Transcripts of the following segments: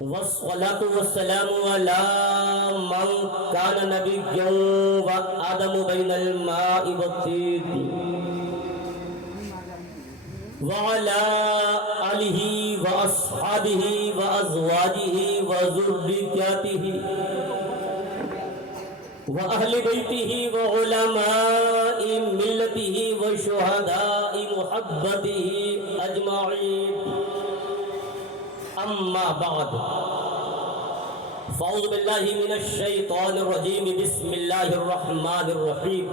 والصلاة والسلام على من كان نبيا وآدم بين الماء والطين وعلى آله وأصحابه وأزواجه وذريته وأهل بيته وعلماء ملته وشهداء محبته أجمعين أما بعد فأعوذ بالله من الشيطان الرجيم بسم الله الرحمن الرحيم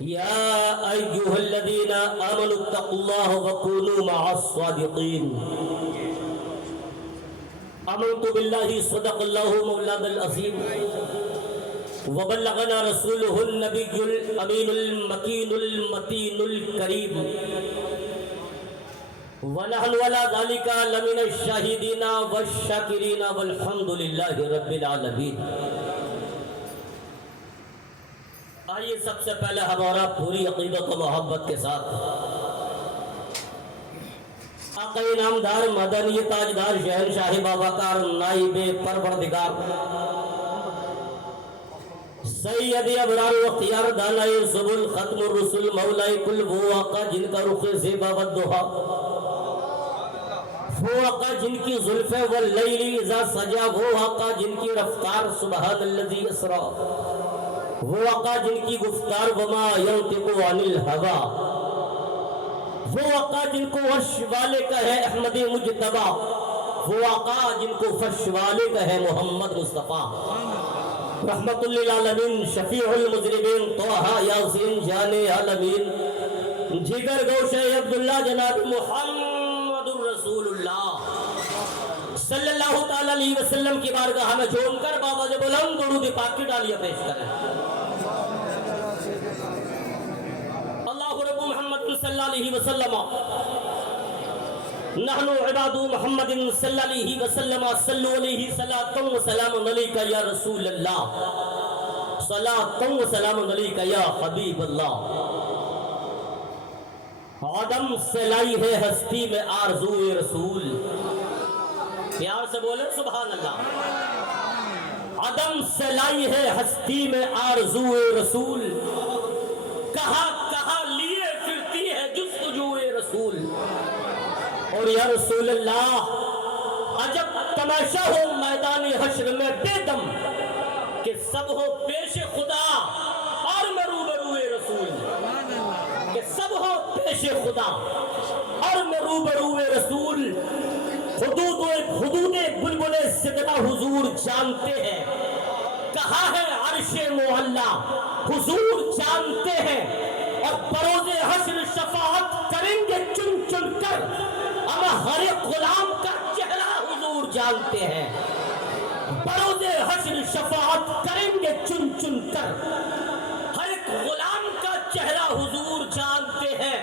يا أيها الذين آمنوا اتقوا الله وكونوا مع الصادقين آمنت بالله صدق الله مولانا العظيم وبلغنا رسوله النبي الأمين المكين المتين الكريم ونحن على ذلك لمن الشاهدين والشاكرين والحمد لله رب العالمين. آئیے سب سے پہلے ہمارا پوری عقیدت و محبت کے ساتھ آقا انعامدار مدنی تاجدار شہنشاہ باوقار نائب پروردگار سید ابرار و اختیار دانائے سبل ختم الرسل مولائے کل وہ آقا جن کا رخ زیبا والدہا، وہ آقا جن کی ظلف واللیل اذا سجا، وہ آقا جن کی رفتار سبحان الذی اسرا، وہ آقا جن کی گفتار وما ینطق عن الہوا، وہ آقا جن کو عرش والے کا ہے احمد مجتبی، وہ آقا جن کو فرش والے کا ہے محمد مصطفیٰ، رحمت للعالمین شفیع المذنبین طہ یاسین جان عالمین جگر گوشہ عبداللہ جناب محمد الرسول اللہ صلی اللہ تعالیٰ علیہ وسلم کی بارگاہ میں جھوم کر بابا جو بلند درود پاک کی ڈالیاں پیش کریں. اللہ رب محمد صلی اللہ علیہ وسلم نحن عباد محمد صلی اللہ علیہ وسلم صلو علیہ صلاة و سلام علیکہ یا رسول اللہ، صلاة و سلام علیکہ یا حبیب اللہ. عدم سے لائی ہے ہستی میں آرزو رسول، پیار سے بولے سبحان اللہ. عدم سے لائی ہے ہستی میں آرزو رسول، کہاں کہاں لیے پھرتی ہے جستجو رسول. اور یا رسول اللہ عجب تماشا ہو میدان حشر میں بے دم کہ سب ہو پیش خدا اور میں روبرو رسول، کہ سب ہو پیش خدا اور میں روبرو رسول. حدود بلبل سدرہ حضور جانتے ہیں، کہاں ہے عرش معلا حضور جانتے ہیں، اور بروز حشر شفاعت کریں گے چن چن کر، اما ہر ایک غلام کا چہرہ حضور جانتے ہیں. بروز حشر شفاعت کریں گے چن چن کر، ہر ایک غلام کا چہرہ حضور جانتے ہیں.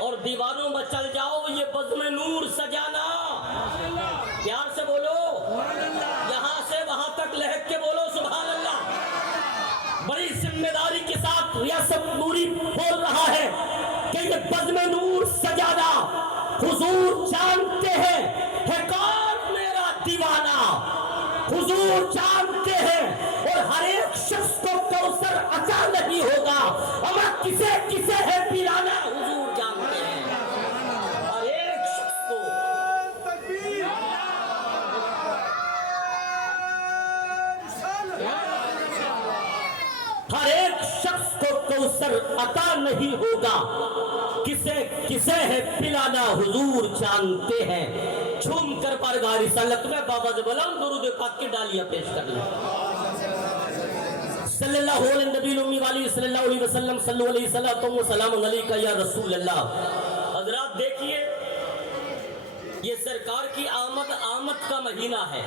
اور دیوانوں میں چل جاؤ یہ بزم نور سجانا، پیار سے بولو، یہاں سے وہاں تک لہک کے بولو سبحان اللہ. بڑی ذمہ داری کے ساتھ ریاست نوری بول رہا ہے کہ یہ بزم نور سجانا حضور جانتے ہیں. ہے کون میرا دیوانہ حضور جانتے ہیں، اور ہر ایک شخص کو کوثر عطا نہیں ہوگا، اما کسے کسے ہے پلانا حضور جانتے ہیں. ہر ایک شخص کو ہر ایک شخص کو کوثر عطا نہیں ہوگا، کسے کسے ہے پلانا حضور جانتے ہیں. جھوم کر بارگاہ رسالت میں بابا سے بلند درود پاک کی ڈالیاں پیش کر لیں. صلی اللہ علیہ نبی الامی والی صلی اللہ علیہ وسلم صلو علیہ صلاۃ و سلام علیکہ یا رسول اللہ. حضرات دیکھیے یہ سرکار کی آمد کا مہینہ ہے.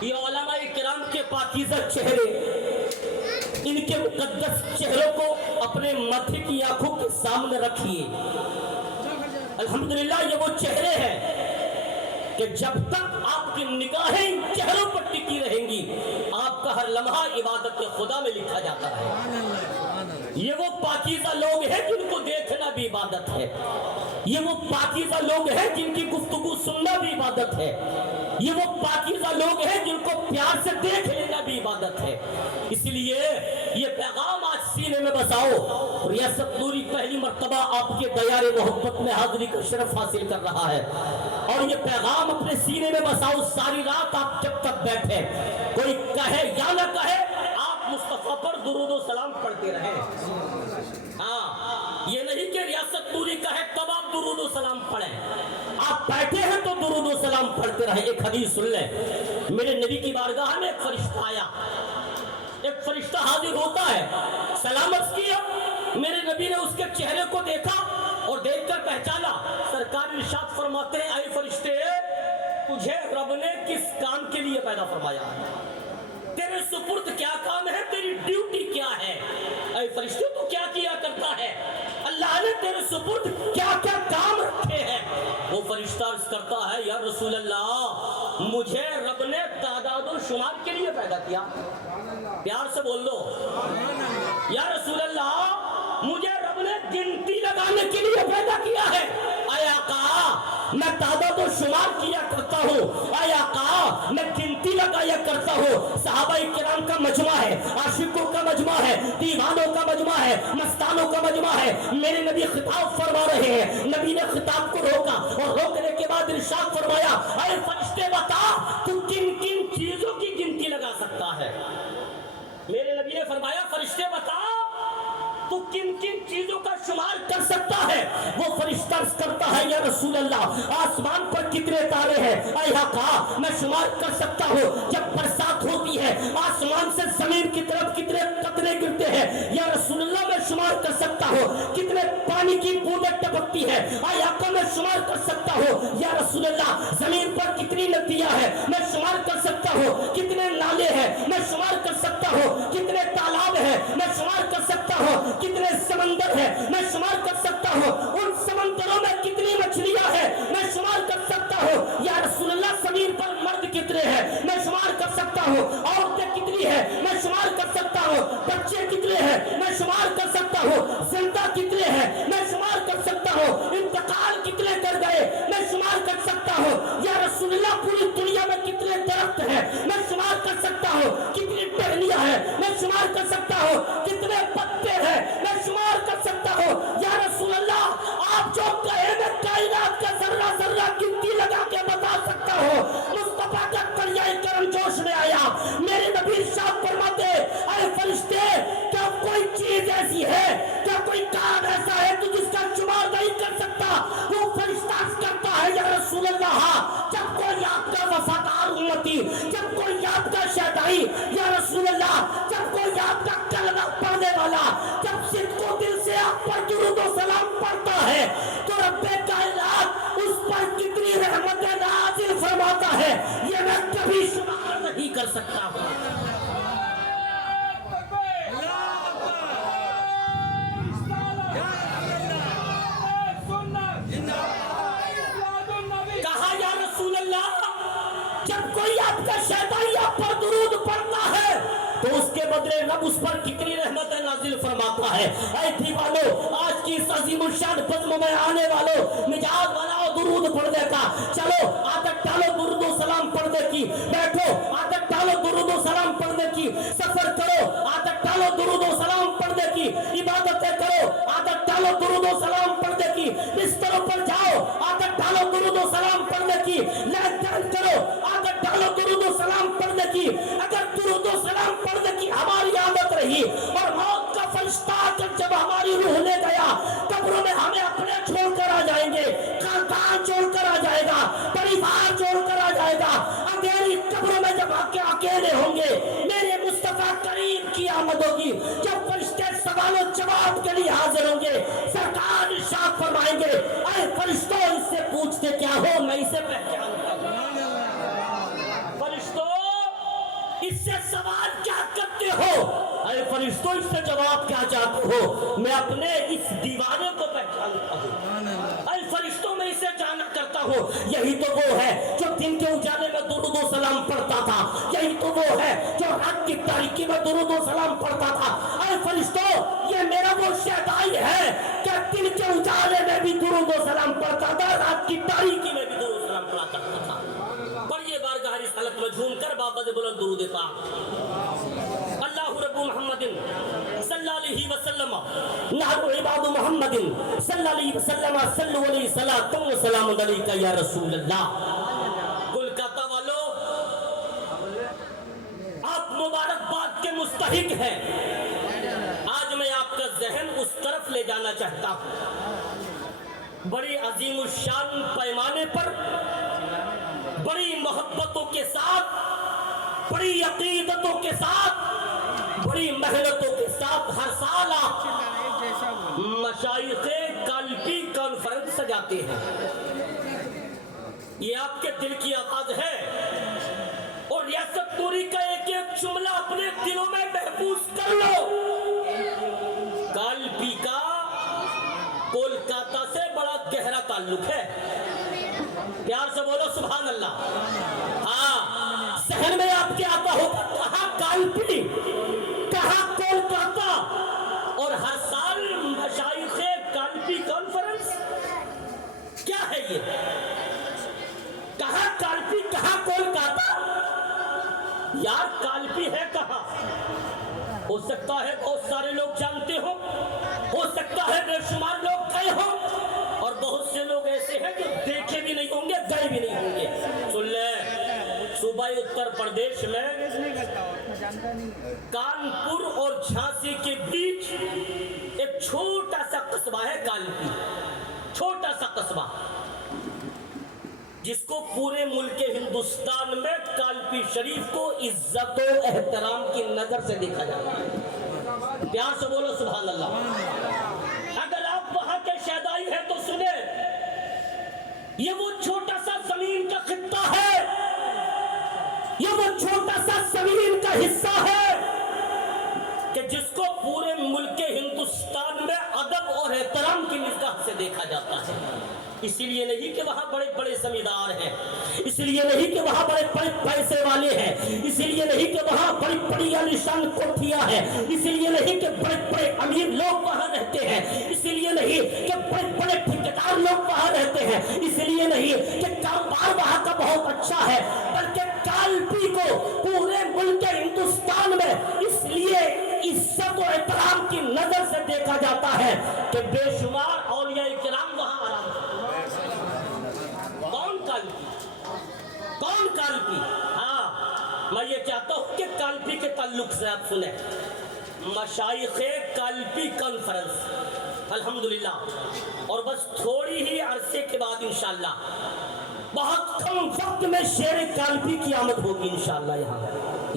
یہ علماء کرام کے پاکیزہ چہرے، ان کے مقدس چہروں کو اپنے ماتھے کی آنکھوں کے سامنے رکھیے. الحمدللہ یہ وہ چہرے ہیں کہ جب تک آپ کی نگاہیں ان چہروں پر ٹکی رہیں گی آپ کا ہر لمحہ عبادت خدا میں لکھا جاتا ہے. یہ وہ پاکیزہ لوگ ہیں جن کو دیکھنا بھی عبادت ہے. یہ وہ پاکیزہ لوگ ہیں جن کی گفتگو سننا بھی عبادت ہے، یہ وہ پاکیزہ لوگ ہیں جن کو پیار سے دیکھ لینا بھی عبادت ہے۔ اس لیے یہ پیغام آج سینے میں بساؤ۔ ریاست نوری پہلی مرتبہ آپ کے دیار محبت میں حاضری کا شرف حاصل کر رہا ہے، اور یہ پیغام اپنے سینے میں بساؤ۔ ساری رات آپ جب تک بیٹھے، کوئی کہے یا نہ کہے، آپ مصطفیٰ پر درود و سلام پڑھتے رہیں۔ ہاں، یہ نہیں کہ ریاست نوری کہے تب آپ درود و سلام پڑھیں، آپ بیٹھے ہیں تو درود و سلام پڑھتے رہیں۔ ایک حدیث سن لیں، میرے نبی کی بارگاہ میں ایک فرشتہ آیا، ایک فرشتہ حاضر ہوتا ہے، سلامت کیا، میرے نبی نے اس کے چہرے کو دیکھا اور دیکھ کر پہچانا۔ سرکار ارشاد فرماتے ہیں، اے فرشتے، تجھے رب نے کس کام کے لیے پیدا فرمایا ہے؟ تیرے سپرد کیا کام ہے؟ تیری ڈیوٹی کیا ہے؟ اے فرشتے، تو کیا کیا کرتا ہے؟ اللہ نے تیرے سپرد کیا کیا کام رکھے ہیں؟ وہ فرشتہ عرض کرتا ہے، یا رسول اللہ، مجھے رب نے تعداد و شمار کے لیے پیدا کیا۔ پیار سے بول دو، یا رسول اللہ، مجھے رب نے گنتی لگانے کے لیے پیدا کیا ہے۔ اے آقا، میں تعداد و شمار کیا کرتا ہوں، اے آقا، میں گنتی لگایا کرتا ہوں۔ صحابہ کرام کا مجمع ہے، عاشقوں کا مجمع ہے، دیوانوں کا مجمع ہے، مستانوں کا مجمع ہے۔ میرے نبی خطاب فرما رہے ہیں، نبی نے خطاب کو روکا اور روکنے کے بعد ارشاد فرمایا، اے فرشتے بتا، تو کن کن چیزوں کی گنتی لگا سکتا ہے؟ میرے نبی نے فرمایا، فرشتے بتا، تو کن کن چیزوں کا شمار کر سکتا ہے؟ وہ فرشتہ عرض کرتا ہے، یا رسول اللہ، آسمان پر کتنے تارے ہیں؟ اے آقا، میں شمار کر سکتا ہوں۔ جب برسات ہوتی ہے، آسمان سے زمین کی طرف کتنے قطرے گرتے ہیں؟ یا رسول اللہ، میں شمار کر سکتا ہوں۔ کتنے پانی کی بوندیں ٹپکتی ہے؟ اے آقا، میں شمار کر سکتا ہوں۔ یا رسول اللہ، زمین پر کتنی ندیاں ہیں؟ میں شمار کر سکتا ہوں۔ کتنے نالے ہیں؟ میں شمار کر سکتا ہوں۔ کتنے تالاب ہیں؟ میں شمار کر سکتا ہوں۔ کتنے سمندر ہیں؟ میں شمار کر سکتا ہوں۔ ان سمندروں میں کتنی مچھلیاں ہیں؟ میں شمار کر سکتا ہوں۔ یا رسول اللہ، زمین پر مرد کتنے ہیں؟ میں شمار کر سکتا ہوں۔ عورتیں کتنی ہیں؟ میں شمار کر سکتا ہوں۔ بچے کتنے ہیں؟ میں شمار کر سکتا ہوں۔ زندہ کتنے ہیں؟ میں شمار کر سکتا ہوں۔ انتقال کتنے کر گئے؟ میں شمار کر سکتا ہوں۔ یا رسول اللہ، پوری دنیا میں کتنے درخت ہیں؟ میں شمار کر سکتا ہوں۔ کتنی ٹہنیاں ہیں؟ میں شمار کر سکتا ہوں۔ کتنے پتے ہیں؟ میں شمار کر سکتا ہوں۔ یا رسول اللہ، آپ جو کہیں میں کائنات کا ذرہ ذرہ گنتی لگا کے بتا سکتا ہوں۔ مصطفیٰ کا دریائے کرم جوش میں آیا، میرے نبی ارشاد فرماتے، اے فرشتے، کیا کوئی چیز ایسی ہے، کیا کوئی کام ایسا ہے تو جس کا شمار نہیں کر سکتا؟ وہ فرشتہ کرتا ہے، یا رسول اللہ، جب کوئی آپ کا وفادار امتی، جب کوئی آپ کا شہدائی، یا رسول اللہ، جب کوئی آپ کا کلمہ پڑھنے والا، جب صدق و دل سے آپ پر درود و سلام پڑھتا ہے، تو رب کائنات اس پر کتنی رحمتیں نازل فرماتا ہے، یہ میں کبھی شمار نہیں کر سکتا ہوں۔ کہا، یا رسول اللہ، جب کوئی آپ کا شہدائی آپ پر درود پڑھتا ہے تو اس کے بدلے رب اس پر کتنی رحمتیں نازل فرماتا ہے۔ اے دیوانو، آج کی اس عظیم الشان بزم میں آنے والوں، مجاز بناؤ درود پڑھنے کا، چلو عادت ڈالو درود و سلام پڑھنے کی، بیٹھو عادت ڈالو درود و سلام پڑھنے کی، سفر کرو عادت ڈالو درود و سلام پڑھنے کی، عبادتیں کرو عادت ڈالو درود و سلام پڑھنے کی، بستروں پر جاؤ عادت ڈالو درود و سلام پڑھنے کی، لہجان کرو عادت ڈالو درود و سلام پڑھنے کی۔ اگر درود و سلام پڑھنے کی ہماری عادت رہی اور موت کا فرشتہ کر جب ہماری روح لے گیا، قبروں میں ہمیں اپنے چھوڑ کر آ جائیں گے، خاندان چھوڑ کر آ جائے گا، پریوار چھوڑ کر آ جائے گا، اندھیری قبروں میں جب آ کے اکیلے ہوں گے، میرے مصطفیٰ کریم کی آمد ہوگی، جب فرشتے سوال و جواب کے لیے حاضر ہوں گے، سرکار ارشاد فرمائیں گے، اے فرشتوں، اس سے پوچھتے کیا ہو، میں اسے پہچانتا ہوں۔ فرشتوں، اس سے سوال کیا کرتے ہو؟ اے فرشتوں، اس سے جواب کیا چاہتے ہو؟ میں اپنے اس دیوانے کو پہچانتا ہوں۔ اے فرشتوں، میں اسے جانا کرتا ہوں، یہی تو وہ ہے جو دن کے اجالے میں درود و سلام پڑھتا تھا، یہی تو وہ ہے جو رات کی تاریکی میں درود و سلام پڑھتا تھا۔ اے فرشتوں، یہ میرا وہ شہدائی ہے کہ دن کے اجالے میں بھی درود درود و سلام پڑھتا تھا, رات کی تاریکی میں بھی درود و سلام پڑھا کرتا تھا. پڑھیے بارگاہ رسالت میں جھوم کر بابا سے بلند درود پاک. اللہ رب محمد صلی اللہ علیہ وسلم نحن عباد محمد صلی اللہ علیہ وسلم صلو علیہ صلاۃ و سلام علیک یا رسول اللہ. کولکاتہ والو, آپ مبارکباد کے مستحق ہیں. آج میں آپ کا ذہن اس طرف لے جانا چاہتا ہوں. بڑی عظیم الشان پیمانے پر, بڑی محبتوں کے ساتھ, بڑی عقیدتوں کے ساتھ, بڑی محنتوں کے ساتھ ہر سال آپ مشائخ قلبی کانفرنس سجاتے ہیں. یہ آپ کے دل کی آواز ہے, اور ریاست نوری کا ایک ایک جملہ اپنے دلوں میں محفوظ کر لو. قلبی کا کولکاتہ سے بڑا گہرا تعلق ہے. پیار سے بولو سبحان اللہ. ہاں, ذہن میں آپ کے آتا ہوگا کہاں قلبی, کہاں کولکاتہ, اور ہر سال مشائخ قلبی کانفرنس. کیا ہے یہ؟ کہاں قلبی, کہاں کولکاتہ؟ یار قلبی ہے کہاں؟ ہو سکتا ہے بہت سارے لوگ جانتے ہو, ہو سکتا ہے بے شمار لوگ گئے ہو, اور بہت سے لوگ ایسے ہیں جو دیکھے بھی نہیں ہوں گے, گئے بھی نہیں ہوں گے. سن لیں, صوبہ اتر پردیش میں کانپور اور جھانسی کے بیچ ایک چھوٹا سا قصبہ ہے قلبی. چھوٹا سا قصبہ جس کو پورے ملک ہندوستان میں قلبی شریف کو عزت و احترام کی نظر سے دیکھا جاتا ہے. پیار سے بولو سبحان اللہ. اگر آپ وہاں کے شہدائی ہیں تو سنیں, یہ وہ چھوٹا سا زمین کا خطہ ہے, یہ وہ چھوٹا سا زمین کا حصہ ہے کہ جس کو پورے ملک ہندوستان میں ادب اور احترام کی نگاہ سے دیکھا جاتا ہے. اسی لیے نہیں کہ وہاں بڑے بڑے زمیندار ہیں, اسی لیے نہیں کہ وہاں بڑے بڑے پیسے والے ہیں, اسی لیے نہیں کہ وہاں بڑی بڑی عالیشان کوٹھیاں ہیں, اسی لیے نہیں کہ بڑے بڑے امیر لوگ وہاں رہتے ہیں, اسی لیے نہیں کہ بڑے بڑے ٹھیکیدار لوگ وہاں رہتے ہیں, اسی لیے نہیں کہ کاروبار وہاں کا بہت اچھا ہے, بلکہ قلبی کو پورے ملک ہندوستان میں اس لیے عزت و احترام کی نظر سے دیکھا جاتا ہے کہ بے شمار اولیاء کرام وہاں آرام کرتے ہیں. کون قلبی؟ ہاں, میں یہ چاہتا ہوں کہ قلبی کے تعلق سے آپ سنیں. مشائخ قلبی کانفرنس الحمدللہ, اور بس تھوڑی ہی عرصے کے بعد انشاءاللہ, بہت کم وقت میں شیر قلبی کی آمد ہوگی انشاءاللہ یہاں.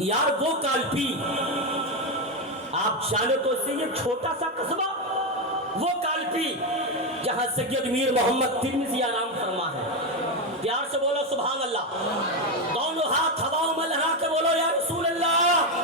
یار وہ قلبی آپ جانے تو اسے یہ چھوٹا سا قصبہ, وہ قلبی جہاں سید میر محمد ترمذی آرام فرما ہے. پیار سے بولو سبحان اللہ. دونوں ہاتھ ہواؤں میں لہرا کے بولو یا رسول اللہ,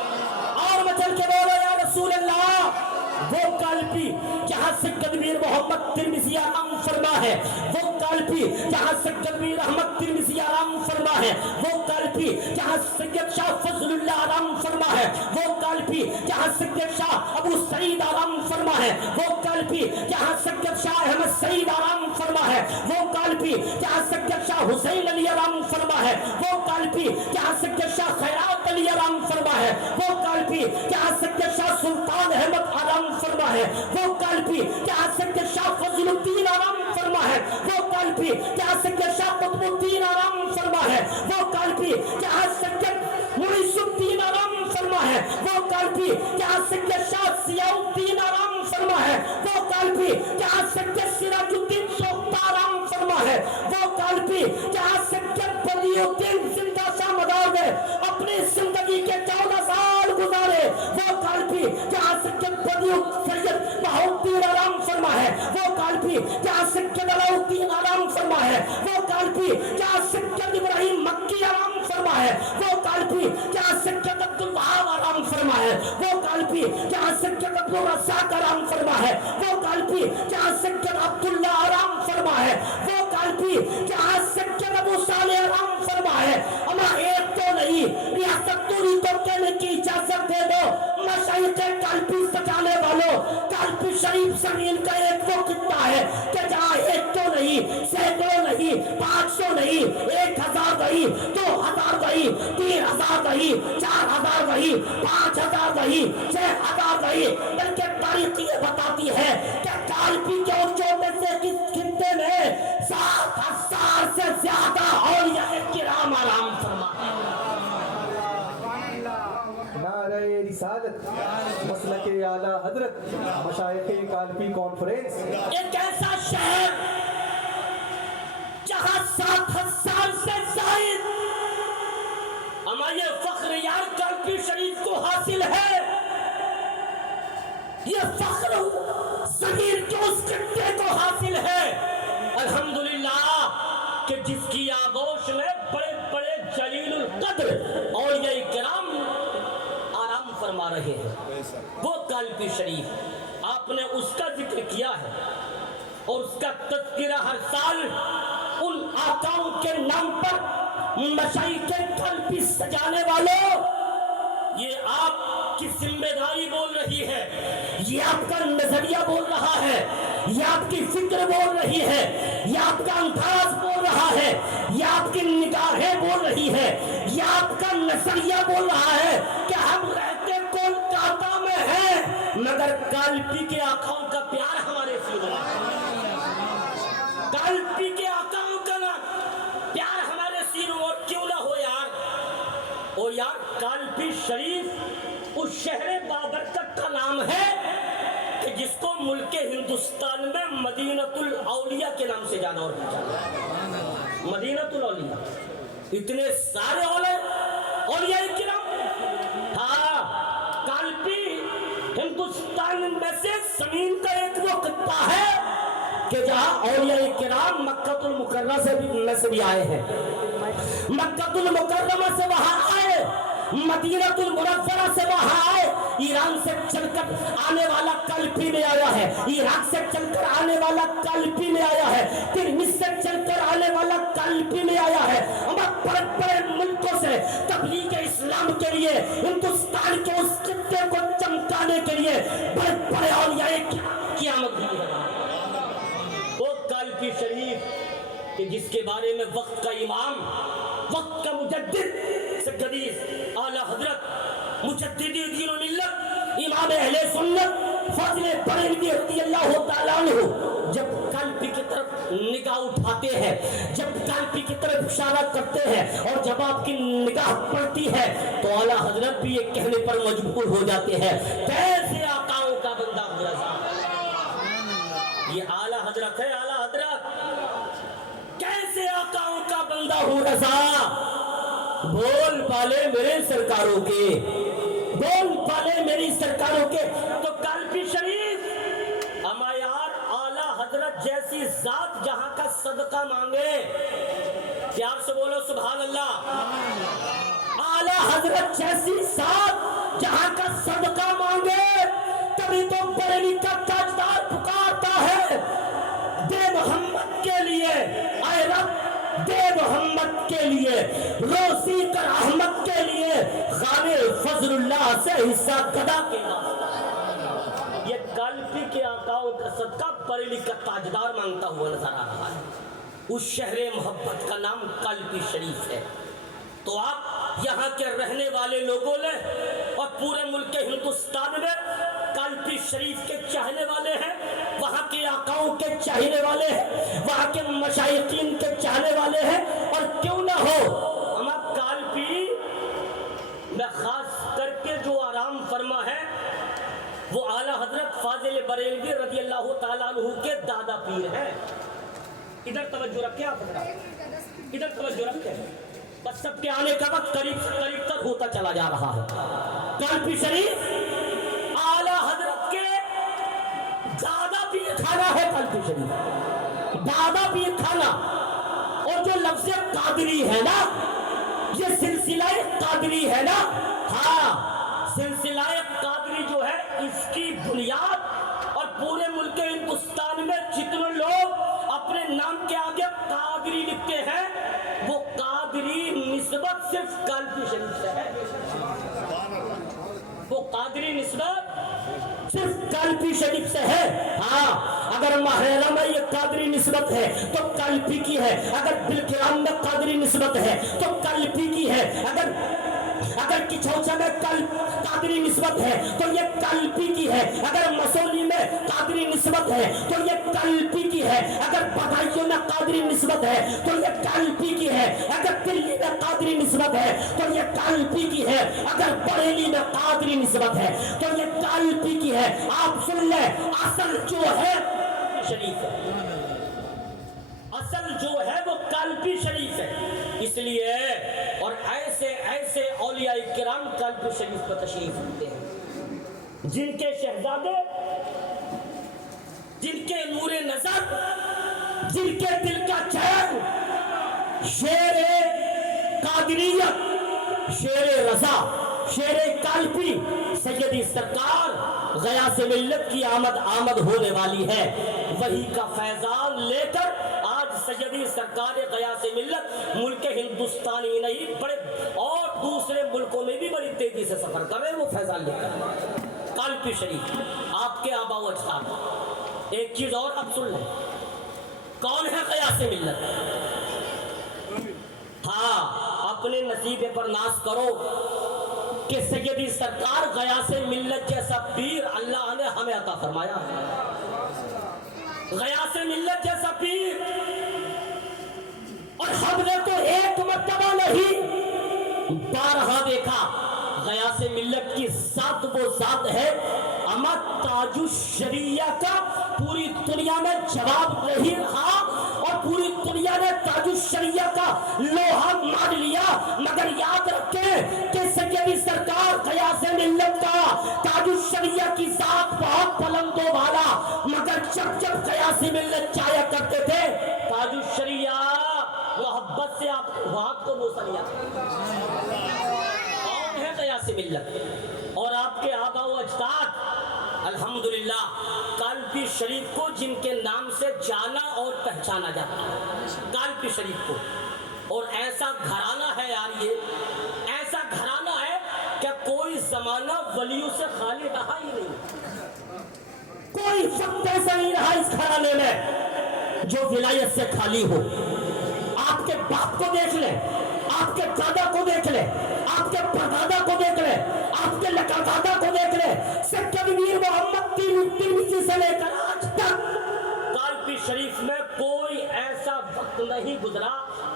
اور مچل کے بولو یا رسول اللہ. وہ قلبی جہاں سید میر محمد ترمذی آرام فرما ہے, وہ قلبی جہاں سید میر احمد ترمذی آرام فرما ہے, وہ قلبی جہاں سید شاہ فضل اللہ آرام فرما ہے, وہ قلبی جہاں سید شاہ ابو سعید آرام فرما ہے, وہ قلبی جہاں سید شاہ احمد سعید آرام فرما ہے, وہ قلبی جہاں سید شاہ حسین علی آرام فرما ہے, وہ قلبی جہاں سید شاہ خیرات علی آرام فرما ہے, وہ قلبی جہاں سید شاہ سلطان احمد آرام فرما ہے, وہ قلبی جہاں سید شاہ فضل الدین آرام فرما ہے, وہ قلبی جہاں سید شاہ قطب الدین آرام فرما ہے, وہ قلبی جہاں سید معیز الدین آرام فرما ہے, وہ قلبی جہاں سید شاہ ضیاء الدین آرام فرما ہے, وہ قلبی جہاں سید سراج الدین سوختہ آرام فرما ہے, وہ قلبی جہاں سید بدیع الدین زندہ شاہ مدار میں اپنی زندگی کے 14 سال گزارے, وہ قلبی جہاں سید بدیع سید بہاؤالدین آرام فرما ہے, وہ قلبی جہاں سید علاؤالدین آرام فرما ہے, وہ قلبی جہاں سید ابراہیم مکی آرام فرما ہے, وہ قلبی جہاں سید عبدالوہاب آرام فرما ہے, وہ قلبی جہاں سید عبدالرزاق آرام فرما ہے, وہ قلبی جہاں سید عبداللہ آرام فرما ہے, وہ قلبی جہاں سید ابو صالح آرام فرما ہے. ہمارا ایک تو نہیں, ریاست نوری تو کہنے کی اجازت دے دو, مشائخ قلبی سجانے والوں, قلبی شریف زمین کا ایک وہ خطہ ہے کہ جہاں ایک تو 500 نہیں, 1000 نہیں, 2000 نہیں, 3000 نہیں, 4000 نہیں, 5000 نہیں, 6000 نہیں, بلکہ تاریخ یہ بتاتی ہے کہ کالپی کے اونچوں میں سے خطے میں 7000 سے زیادہ اولیاء کرام آرام فرماتے ہیں. نعرہ رسالت، مسلک اعلیٰ حضرت، مشائخ کالپی کانفرنس. ایک ایسا شہر جہاں 7000 سے زائد ہمارے فخر یار کالپی شریف کو حاصل ہے. یہ فخر صغیر کے اس خطے کو حاصل ہے الحمدللہ کہ جس کی آغوش میں بڑے بڑے جلیل القدر اولیاء کرام آرام فرما رہے ہیں. وہ کالپی شریف آپ نے اس کا ذکر کیا ہے اور اس کا تذکرہ ہر سال ان آقاؤں کے نام پر مشائخ کالپی سجانے والوں، یہ آپ کی ذمہ داری بول رہی ہے، یہ آپ کا نظریہ بول رہا ہے، یہ آپ کی فکر بول رہی ہے، یہ آپ کا انداز بول رہا ہے، یہ آپ کی نگاہیں بول رہی ہے، یہ آپ کا نظریہ بول رہا ہے کہ ہم رہتے کولکاتہ میں ہیں مگر کالپی کے آقاؤں کا پیار ہمارے سینوں میں، کالپی کے آقاؤں کا پیار ہمارے سینوں. اور کیوں نہ ہو یار، اور یار کالپی شریف اس شہر بابرکت کا نام ہے کہ جس کو ملک ہندوستان میں مدینۃ الاولیاء کے نام سے جانا اور پہچانا. مدینۃ الاولیاء، اتنے سارے اولیاء کرام. ہاں، کالپی ہندوستان میں سے زمین کا ایک وہ خطہ ہے کہ جہاں اولیاء کرام مکہ المکرمہ سے بھی آئے ہیں، مکہ المکرمہ سے وہاں آئے، مدینہ المنورہ سے وہاں آئے. ایران سے چل کر آنے والا کالپی میں آیا ہے، عراق سے چل کر آنے والا کالپی میں آیا ہے، پھر مصر سے چل کر آنے والا کالپی میں آیا ہے. ہمارے بڑے بڑے ملکوں سے تبلیغ اسلام کے لیے ہندوستان کے اس خطے کو چمکانے کے لیے بڑے بڑے اولیاء کی آمد ہوئی ہے. وہ کالپی شریف کہ جس کے بارے میں وقت کا امام، وقت کا مجدد سیدنا اعلیٰ حضرت مجددی دین و ملت امام اہل سنت فضل بریلوی رضی اللہ تعالیٰ عنہ جب کالپی کی طرف نگاہ اٹھاتے ہیں، جب کالپی کی طرف اشارہ کرتے ہیں اور جب آپ کی نگاہ پڑتی ہے تو اعلیٰ حضرت بھی یہ کہنے پر مجبور ہو جاتے ہیں کیسے آقاؤں کا بندہ ہو رہا. یہ اعلیٰ حضرت ہے، اعلیٰ حضرت کیسے آقاؤں کا بندہ ہو رضا. بول پالے میرے سرکاروں کے، بول پالے میری سرکاروں کے. تو کالپی شریف ہمایار اعلیٰ حضرت جیسی ذات جہاں کا صدقہ مانگے، پیار سے بولو سبحان اللہ. اعلیٰ حضرت جیسی ذات جہاں کا صدقہ مانگے تبھی تو بریلی کا تاجدار پکارتا ہے دے محمد کے لیے، اے رب دے محمد کے لیے، روزی کر احمد کے لیے، خانے فضل اللہ سے حصہ گدا کے واسطے. یہ کالپی کے آقاؤں کا صدقہ بریلی کا تاجدار مانگتا ہوا نظر آ رہا ہے. اس شہر محبت کا نام کالپی شریف ہے. تو آپ یہاں کے رہنے والے لوگوں نے اور پورے ملک ہندوستان میں کالپی شریف کے چاہنے والے ہیں، وہاں کے آقاؤں کے چاہنے والے ہیں، وہاں کے مشائقین کے چاہنے والے ہیں. اور کیوں نہ ہو، ہمارا کالپی میں خاص کر کے جو آرام فرما ہے وہ اعلیٰ حضرت فاضل بریلوی رضی اللہ تعالیٰ عنہ کے دادا پیر ہیں. ادھر توجہ رکھیں، آپ ادھر توجہ رکھیں. بس سب کے آنے کا وقت قریب سے قریب تک ہوتا چلا جا رہا ہے. کالپی شریف اعلیٰ حضرت کے دادا پیر خانہ ہے. کالپی شریف دادا پیر خانہ. اور جو لفظ قادری ہے نا، یہ سلسلہ قادری ہے نا، ہاں سلسلہ قادری جو ہے اس کی بنیاد اور پورے ملک ہندوستان میں جتنے لوگ اپنے نام کے آگے قادری لکھتے ہیں وہ قادری نسبت صرف کالپی شریف سے ہے. وہ قادری نسبت صرف کالپی شریف سے ہے. ہاں اگر محرم میں یہ قادری نسبت ہے تو قلبی کی ہے، اگر بالکرام میں قادری نسبت ہے تو قلبی کی ہے، اگر کچھوچا میں قادری نسبت ہے تو یہ قلبی کی ہے، اگر مسولی میں قادری نسبت ہے تو یہ قلبی کی ہے، اگر بدائیوں میں قادری نسبت ہے تو یہ قلبی کی ہے، اگر دلی میں قادری نسبت ہے تو یہ قلبی کی ہے، اگر بریلی میں قادری نسبت ہے تو یہ قلبی کی ہے۔ آپ سن لیں، اصل جو ہے شریف ہے، اصل جو ہے وہ قلبی شریف ہے۔ اس لیے اور ایسے اولیاء کرام قلبی شریف پر تشریف رکھتے ہیں جن کے شہزادے، جن کے نور نظر، جن کے دل کا چین شیر قادریت، شیر رضا، شیر قلبی سیدی سرکار غیاث ملت کی آمد ہونے والی ہے۔ وہی کا فیضان لے کر آج سیدی سرکار غیاث ملت ملک ہندوستان ہی نہیں بڑے اور دوسرے ملکوں میں بھی بڑی تیزی سے سفر کر رہے ہیں، وہ فیضان لے کر قلبی شریف آپ کے آبا و اجداد۔ ایک چیز اور اب سن لیں، کون ہے غیاث ملت؟ ہاں، اپنے نصیبے پر ناز کرو کہ سیدی سرکار غیاث ملت جیسا پیر اللہ نے ہمیں عطا فرمایا ہے۔ غیاث ملت جیسا پیر، اور ہم نے تو ایک مرتبہ نہیں بارہا دیکھا۔ غیاث ملت کی ذات وہ ذات ہے، اما تاج الشریعہ کا پوری دنیا میں جواب نہیں رہا، اور پوری دنیا نے تاج الشریعہ کا لوہا مان لیا، مگر یاد رکھیں کہ سیدی سرکار غیاث ملت کا تاج الشریعہ کی ذات بہت بلند و بالا، مگر جب غیاث ملت جایا کرتے تھے تاج الشریعہ محبت سے آپ ہاتھ کو بوسا لیا۔ کون ہے غیاث ملت؟ اور آپ کے آبا و اجداد الحمدللہ قلبی شریف کو جن کے نام سے جانا اور پہچانا جاتا ہے، قلبی شریف کو۔ اور ایسا گھرانہ ہے یار، یہ ایسا گھرانہ ہے کہ کوئی زمانہ ولیوں سے خالی رہا ہی نہیں، کوئی وقت ایسا نہیں رہا اس گھرانے میں جو ولایت سے خالی ہو۔ آپ کے باپ کو دیکھ لیں، آپ کے دادا کو دیکھ لیں، آپ کے پردادا کو دیکھ لیں، آپ کے لقادادا کو دیکھ لیں، سید میر محمد ترمذی سے لے کر آج تک قلبی شریف میں کوئی ایسا وقت نہیں گزرا